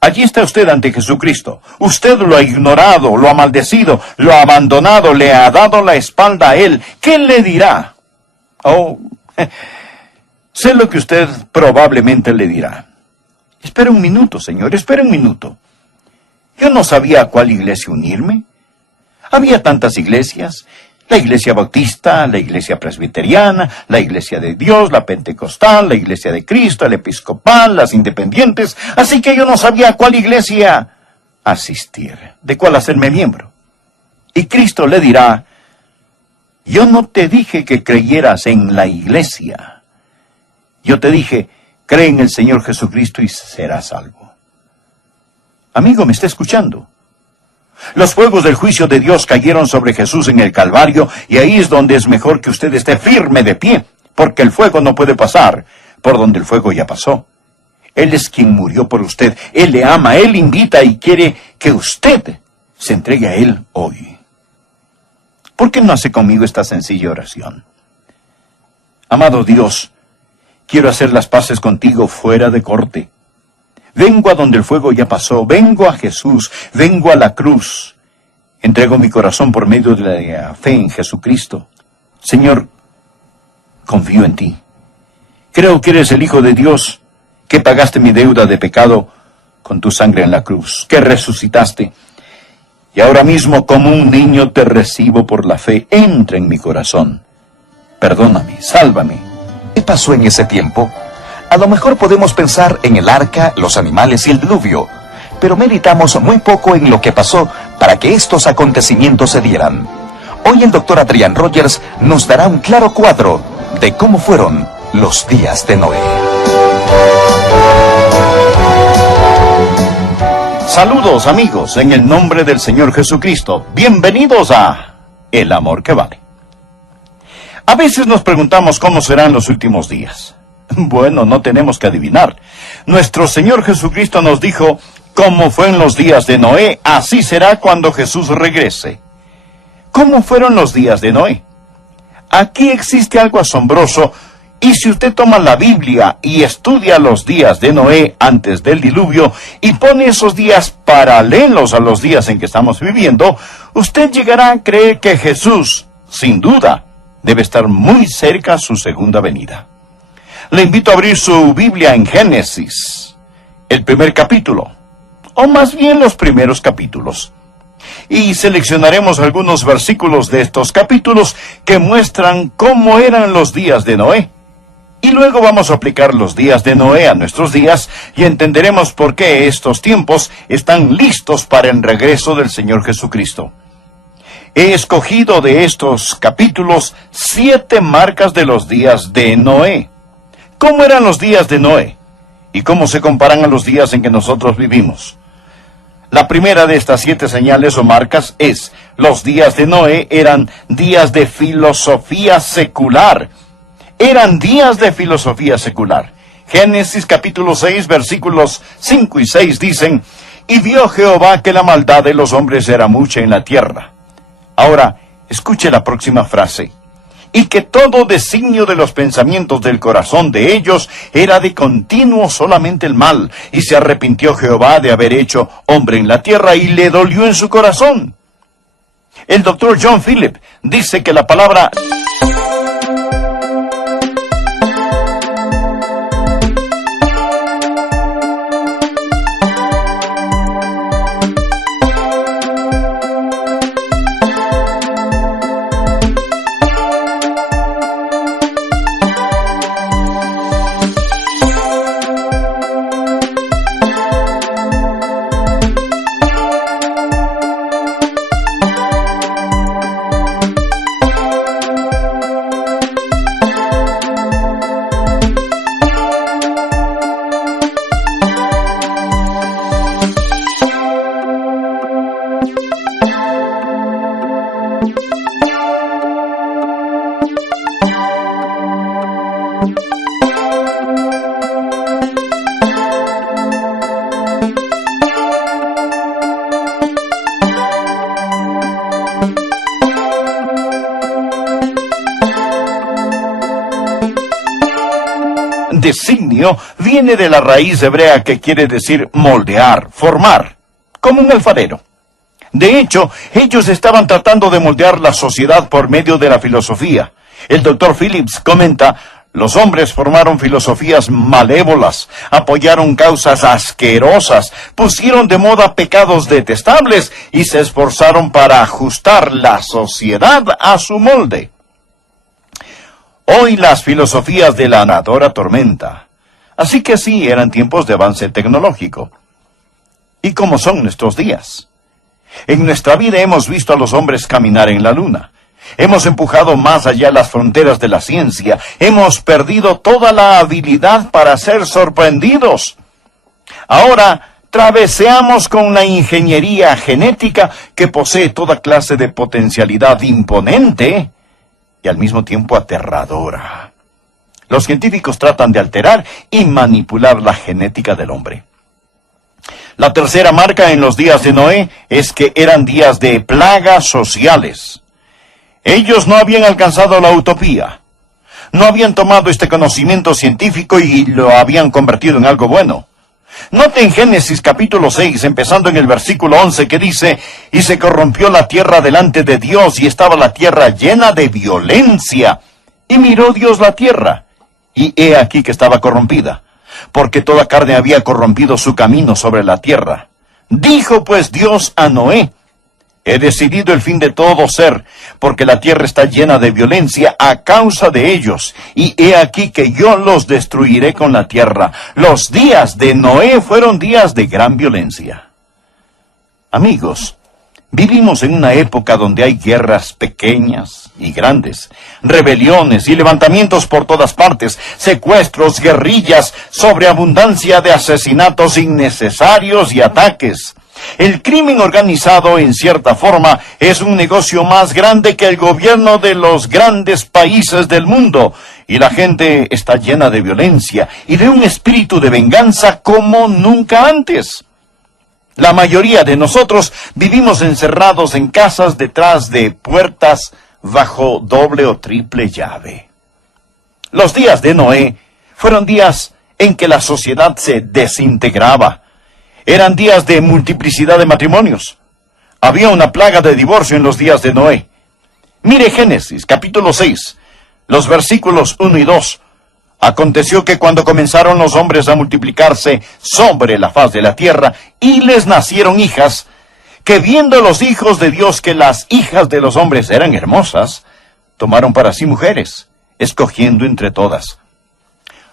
allí está usted ante Jesucristo. Usted lo ha ignorado, lo ha maldecido, lo ha abandonado, le ha dado la espalda a Él. ¿Qué le dirá? Oh, sé lo que usted probablemente le dirá. Espera un minuto, Señor, espera un minuto. Yo no sabía a cuál iglesia unirme. Había tantas iglesias. La iglesia bautista, la iglesia presbiteriana, la iglesia de Dios, la pentecostal, la iglesia de Cristo, la episcopal, las independientes. Así que yo no sabía a cuál iglesia asistir, de cuál hacerme miembro. Y Cristo le dirá, yo no te dije que creyeras en la iglesia. Yo te dije, cree en el Señor Jesucristo y serás salvo. Amigo, ¿me está escuchando? Los fuegos del juicio de Dios cayeron sobre Jesús en el Calvario, y ahí es donde es mejor que usted esté firme de pie, porque el fuego no puede pasar por donde el fuego ya pasó. Él es quien murió por usted, Él le ama, Él invita y quiere que usted se entregue a Él hoy. ¿Por qué no hace conmigo esta sencilla oración? Amado Dios, quiero hacer las paces contigo fuera de corte. Vengo a donde el fuego ya pasó, vengo a Jesús, vengo a la cruz. Entrego mi corazón por medio de la fe en Jesucristo. Señor, confío en ti. Creo que eres el Hijo de Dios, que pagaste mi deuda de pecado con tu sangre en la cruz, que resucitaste. Y ahora mismo, como un niño, te recibo por la fe. Entra en mi corazón. Perdóname, sálvame. ¿Qué pasó en ese tiempo? A lo mejor podemos pensar en el arca, los animales y el diluvio, pero meditamos muy poco en lo que pasó para que estos acontecimientos se dieran. Hoy el Dr. Adrian Rogers nos dará un claro cuadro de cómo fueron los días de Noé. Saludos amigos, en el nombre del Señor Jesucristo. Bienvenidos a El Amor que Vale. A veces nos preguntamos cómo serán los últimos días. Bueno, no tenemos que adivinar. Nuestro Señor Jesucristo nos dijo, como fue en los días de Noé, así será cuando Jesús regrese. ¿Cómo fueron los días de Noé? Aquí existe algo asombroso, y si usted toma la Biblia y estudia los días de Noé antes del diluvio y pone esos días paralelos a los días en que estamos viviendo, usted llegará a creer que Jesús, sin duda, debe estar muy cerca a su segunda venida. Le invito a abrir su Biblia en Génesis, el primer capítulo, o más bien los primeros capítulos. Y seleccionaremos algunos versículos de estos capítulos que muestran cómo eran los días de Noé. Y luego vamos a aplicar los días de Noé a nuestros días y entenderemos por qué estos tiempos están listos para el regreso del Señor Jesucristo. He escogido de estos capítulos 7 marcas de los días de Noé. ¿Cómo eran los días de Noé? ¿Y cómo se comparan a los días en que nosotros vivimos? La primera de estas 7 señales o marcas es: los días de Noé eran días de filosofía secular. Eran días de filosofía secular. Génesis capítulo 6, versículos 5 y 6 dicen: y vio Jehová que la maldad de los hombres era mucha en la tierra. Ahora, escuche la próxima frase: y que todo designio de los pensamientos del corazón de ellos era de continuo solamente el mal, y se arrepintió Jehová de haber hecho hombre en la tierra, y le dolió en su corazón. El doctor John Philip dice que la palabra designio viene de la raíz hebrea que quiere decir moldear, formar, como un alfarero. De hecho, ellos estaban tratando de moldear la sociedad por medio de la filosofía. El doctor Phillips comenta: los hombres formaron filosofías malévolas, apoyaron causas asquerosas, pusieron de moda pecados detestables y se esforzaron para ajustar la sociedad a su molde. Hoy las filosofías de la nadadora atormenta. Así que sí, eran tiempos de avance tecnológico. ¿Y cómo son nuestros días? En nuestra vida hemos visto a los hombres caminar en la luna. Hemos empujado más allá las fronteras de la ciencia. Hemos perdido toda la habilidad para ser sorprendidos. Ahora traveseamos con la ingeniería genética que posee toda clase de potencialidad imponente y al mismo tiempo aterradora. Los científicos tratan de alterar y manipular la genética del hombre. La tercera marca en los días de Noé es que eran días de plagas sociales. Ellos no habían alcanzado la utopía. No habían tomado este conocimiento científico y lo habían convertido en algo bueno. Note en Génesis capítulo 6, empezando en el versículo 11, que dice: y se corrompió la tierra delante de Dios, y estaba la tierra llena de violencia. Y miró Dios la tierra, y he aquí que estaba corrompida, porque toda carne había corrompido su camino sobre la tierra. Dijo pues Dios a Noé: he decidido el fin de todo ser, porque la tierra está llena de violencia a causa de ellos, y he aquí que yo los destruiré con la tierra. Los días de Noé fueron días de gran violencia. Amigos, vivimos en una época donde hay guerras pequeñas y grandes, rebeliones y levantamientos por todas partes, secuestros, guerrillas, sobreabundancia de asesinatos innecesarios y ataques. El crimen organizado, en cierta forma, es un negocio más grande que el gobierno de los grandes países del mundo, y la gente está llena de violencia y de un espíritu de venganza como nunca antes. La mayoría de nosotros vivimos encerrados en casas detrás de puertas bajo doble o triple llave. Los días de Noé fueron días en que la sociedad se desintegraba. Eran días de multiplicidad de matrimonios. Había una plaga de divorcio en los días de Noé. Mire Génesis, capítulo 6, los versículos 1 y 2. Aconteció que cuando comenzaron los hombres a multiplicarse sobre la faz de la tierra, y les nacieron hijas, que viendo los hijos de Dios que las hijas de los hombres eran hermosas, tomaron para sí mujeres, escogiendo entre todas.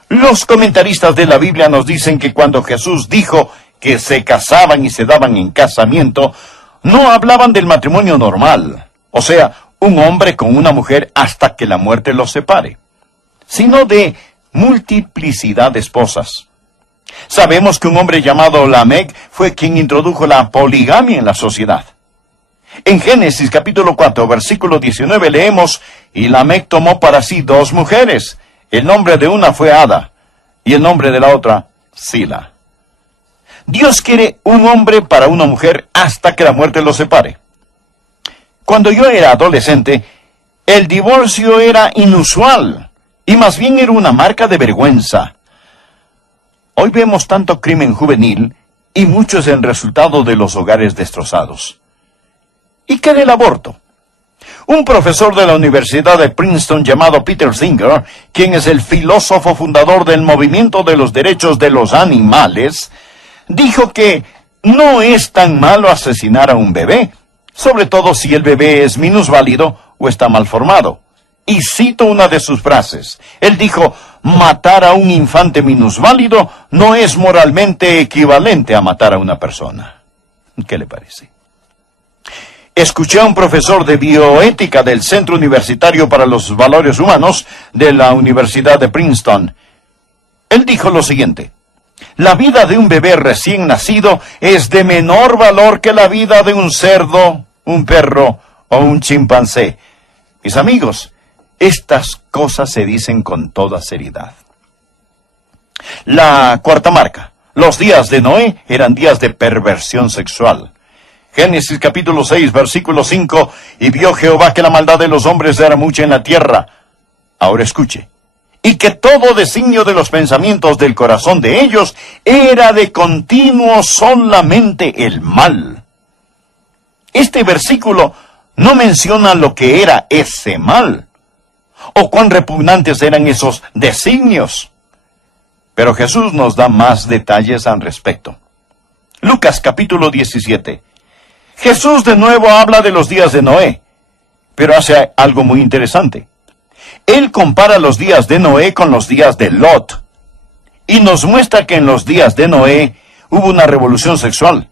Los comentaristas de la Biblia nos dicen que cuando Jesús dijo que se casaban y se daban en casamiento, no hablaban del matrimonio normal, o sea, un hombre con una mujer hasta que la muerte los separe, sino de multiplicidad de esposas. Sabemos que un hombre llamado Lamec fue quien introdujo la poligamia en la sociedad. En Génesis capítulo 4, versículo 19 leemos, y Lamec tomó para sí 2 mujeres. El nombre de una fue Ada, y el nombre de la otra, Sila. Dios quiere un hombre para una mujer hasta que la muerte los separe. Cuando yo era adolescente, el divorcio era inusual, y más bien era una marca de vergüenza. Hoy vemos tanto crimen juvenil, y mucho es el resultado de los hogares destrozados. ¿Y qué del aborto? Un profesor de la Universidad de Princeton llamado Peter Singer, quien es el filósofo fundador del movimiento de los derechos de los animales, dijo que no es tan malo asesinar a un bebé, sobre todo si el bebé es minusválido o está mal formado. Y cito una de sus frases. Él dijo, matar a un infante minusválido no es moralmente equivalente a matar a una persona. ¿Qué le parece? Escuché a un profesor de bioética del Centro Universitario para los Valores Humanos de la Universidad de Princeton. Él dijo lo siguiente: la vida de un bebé recién nacido es de menor valor que la vida de un cerdo, un perro o un chimpancé. Mis amigos, estas cosas se dicen con toda seriedad. La cuarta marca. Los días de Noé eran días de perversión sexual. Génesis capítulo 6, versículo 5, y vio Jehová que la maldad de los hombres era mucha en la tierra. Ahora escuche. Y que todo designio de los pensamientos del corazón de ellos era de continuo solamente el mal. Este versículo no menciona lo que era ese mal, o cuán repugnantes eran esos designios. Pero Jesús nos da más detalles al respecto. Lucas capítulo 17. Jesús de nuevo habla de los días de Noé, pero hace algo muy interesante. Él compara los días de Noé con los días de Lot, y nos muestra que en los días de Noé hubo una revolución sexual,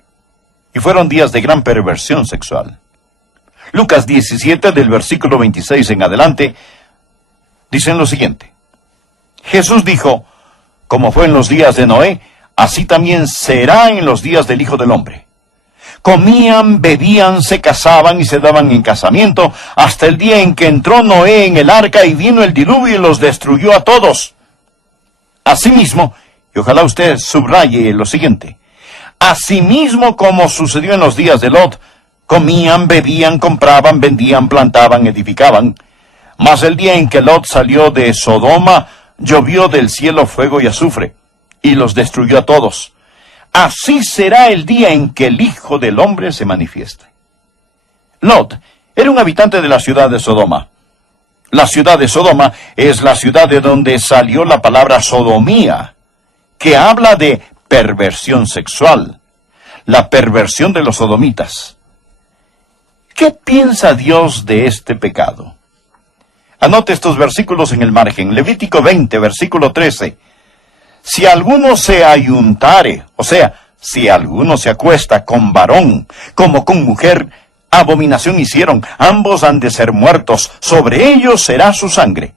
y fueron días de gran perversión sexual. Lucas 17, del versículo 26 en adelante, dicen lo siguiente. Jesús dijo, como fue en los días de Noé, así también será en los días del Hijo del Hombre. Comían, bebían, se casaban y se daban en casamiento, hasta el día en que entró Noé en el arca y vino el diluvio y los destruyó a todos. Asimismo, y ojalá usted subraye lo siguiente, asimismo como sucedió en los días de Lot, comían, bebían, compraban, vendían, plantaban, edificaban. Mas el día en que Lot salió de Sodoma, llovió del cielo fuego y azufre, y los destruyó a todos. Así será el día en que el Hijo del Hombre se manifieste. Lot era un habitante de la ciudad de Sodoma. La ciudad de Sodoma es la ciudad de donde salió la palabra sodomía, que habla de perversión sexual, la perversión de los sodomitas. ¿Qué piensa Dios de este pecado? Anote estos versículos en el margen. Levítico 20, versículo 13. Si alguno se ayuntare, o sea, si alguno se acuesta con varón, como con mujer, abominación hicieron, ambos han de ser muertos, sobre ellos será su sangre.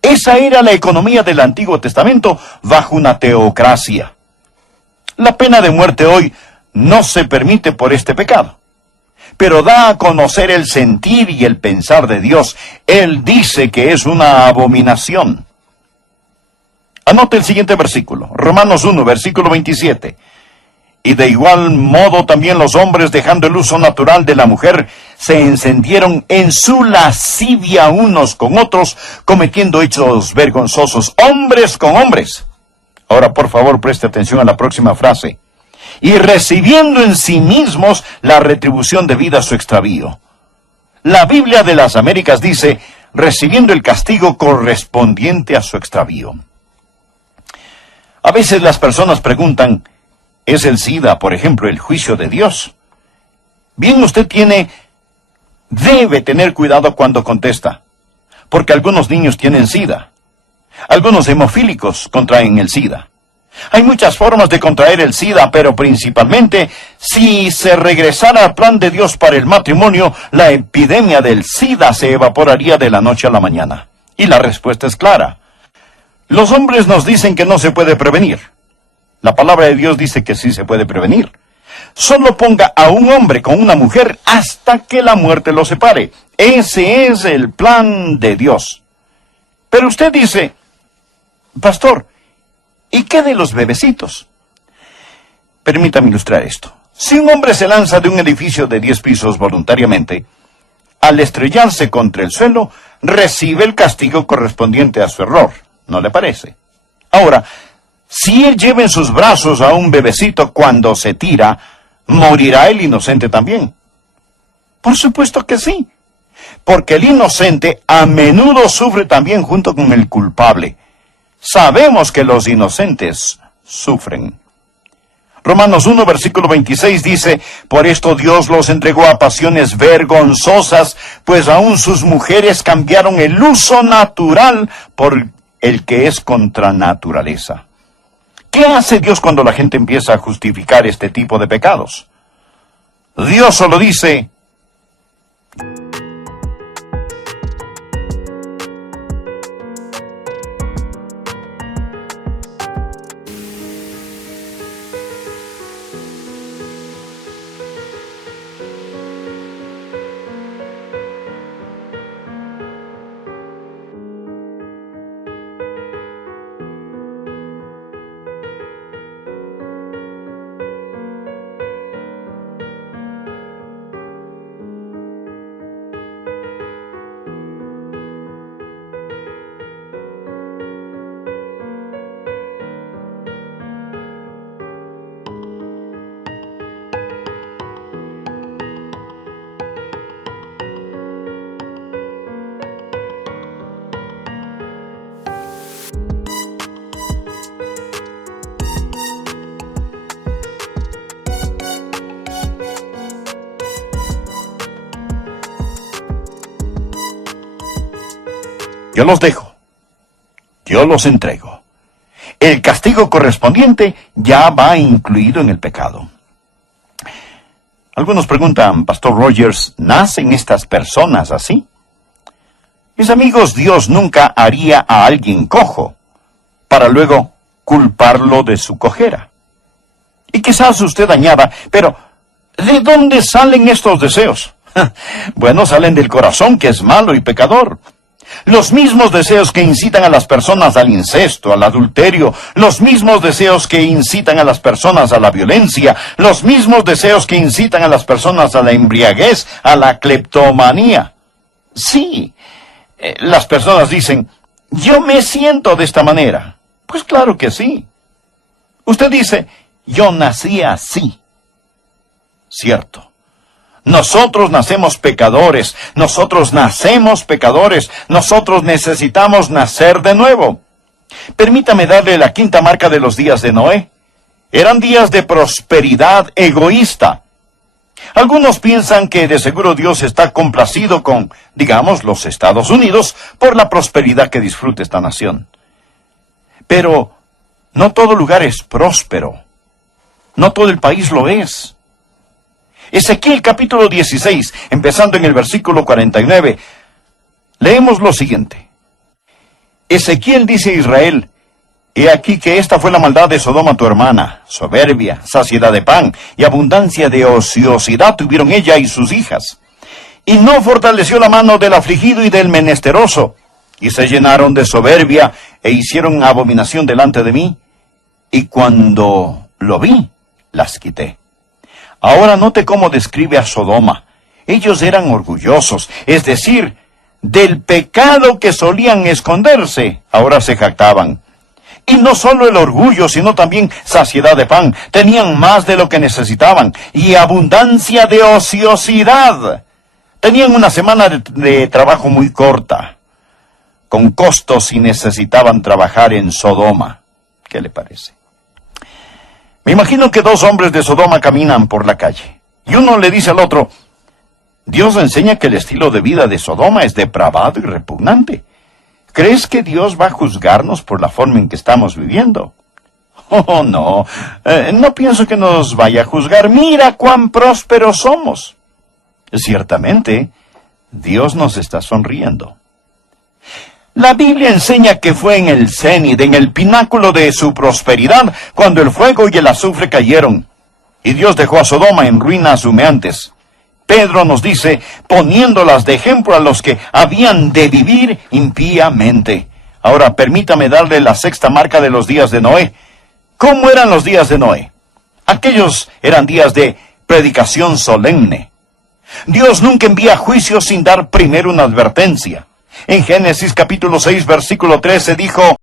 Esa era la economía del Antiguo Testamento bajo una teocracia. La pena de muerte hoy no se permite por este pecado, pero da a conocer el sentir y el pensar de Dios. Él dice que es una abominación. Anote el siguiente versículo, Romanos 1, versículo 27. Y de igual modo también los hombres, dejando el uso natural de la mujer, se encendieron en su lascivia unos con otros, cometiendo hechos vergonzosos, hombres con hombres. Ahora, por favor, preste atención a la próxima frase. Y recibiendo en sí mismos la retribución debida a su extravío. La Biblia de las Américas dice, recibiendo el castigo correspondiente a su extravío. A veces las personas preguntan, ¿es el SIDA, por ejemplo, el juicio de Dios? Bien, usted debe tener cuidado cuando contesta, porque algunos niños tienen SIDA. Algunos hemofílicos contraen el SIDA. Hay muchas formas de contraer el SIDA, pero principalmente, si se regresara al plan de Dios para el matrimonio, la epidemia del SIDA se evaporaría de la noche a la mañana. Y la respuesta es clara. Los hombres nos dicen que no se puede prevenir. La palabra de Dios dice que sí se puede prevenir. Solo ponga a un hombre con una mujer hasta que la muerte los separe. Ese es el plan de Dios. Pero usted dice, pastor, ¿y qué de los bebecitos? Permítame ilustrar esto. Si un hombre se lanza de un edificio de 10 pisos voluntariamente, al estrellarse contra el suelo, recibe el castigo correspondiente a su error. ¿No le parece? Ahora, si él lleva en sus brazos a un bebecito cuando se tira, ¿morirá el inocente también? Por supuesto que sí, porque el inocente a menudo sufre también junto con el culpable. Sabemos que los inocentes sufren. Romanos 1, versículo 26 dice, por esto Dios los entregó a pasiones vergonzosas, pues aún sus mujeres cambiaron el uso natural por el que es contra naturaleza. ¿Qué hace Dios cuando la gente empieza a justificar este tipo de pecados? Dios solo dice, yo los dejo, yo los entrego. El castigo correspondiente ya va incluido en el pecado. Algunos preguntan, Pastor Rogers, ¿nacen estas personas así? Mis amigos, Dios nunca haría a alguien cojo para luego culparlo de su cojera. Y quizás usted añada, pero ¿de dónde salen estos deseos? Bueno, salen del corazón, que es malo y pecador. Los mismos deseos que incitan a las personas al incesto, al adulterio, los mismos deseos que incitan a las personas a la violencia, los mismos deseos que incitan a las personas a la embriaguez, a la cleptomanía. Sí, las personas dicen, yo me siento de esta manera. Pues claro que sí. Usted dice, yo nací así. Cierto. Nosotros nacemos pecadores, nosotros necesitamos nacer de nuevo. Permítame darle la quinta marca de los días de Noé. Eran días de prosperidad egoísta. Algunos piensan que de seguro Dios está complacido con, digamos, los Estados Unidos por la prosperidad que disfruta esta nación. Pero no todo lugar es próspero. No todo el país lo es. Ezequiel capítulo 16, empezando en el versículo 49, leemos lo siguiente. Ezequiel dice a Israel, He aquí que esta fue la maldad de Sodoma tu hermana: soberbia, saciedad de pan y abundancia de ociosidad tuvieron ella y sus hijas. Y no fortaleció la mano del afligido y del menesteroso, y se llenaron de soberbia e hicieron abominación delante de mí, y cuando lo vi, las quité. Ahora note cómo describe a Sodoma. Ellos eran orgullosos, es decir, del pecado que solían esconderse, ahora se jactaban. Y no solo el orgullo, sino también saciedad de pan. Tenían más de lo que necesitaban, y abundancia de ociosidad. Tenían una semana de trabajo muy corta, con costos, y necesitaban trabajar en Sodoma. ¿Qué le parece? Me imagino que dos hombres de Sodoma caminan por la calle, y uno le dice al otro: Dios enseña que el estilo de vida de Sodoma es depravado y repugnante. ¿Crees que Dios va a juzgarnos por la forma en que estamos viviendo? Oh, no. No pienso que nos vaya a juzgar. Mira cuán prósperos somos. Ciertamente, Dios nos está sonriendo. La Biblia enseña que fue en el cénit, en el pináculo de su prosperidad, cuando el fuego y el azufre cayeron, y Dios dejó a Sodoma en ruinas humeantes. Pedro nos dice, poniéndolas de ejemplo a los que habían de vivir impíamente. Ahora, permítame darle la sexta marca de los días de Noé. ¿Cómo eran los días de Noé? Aquellos eran días de predicación solemne. Dios nunca envía juicio sin dar primero una advertencia. En Génesis capítulo 6, versículo 13 dijo: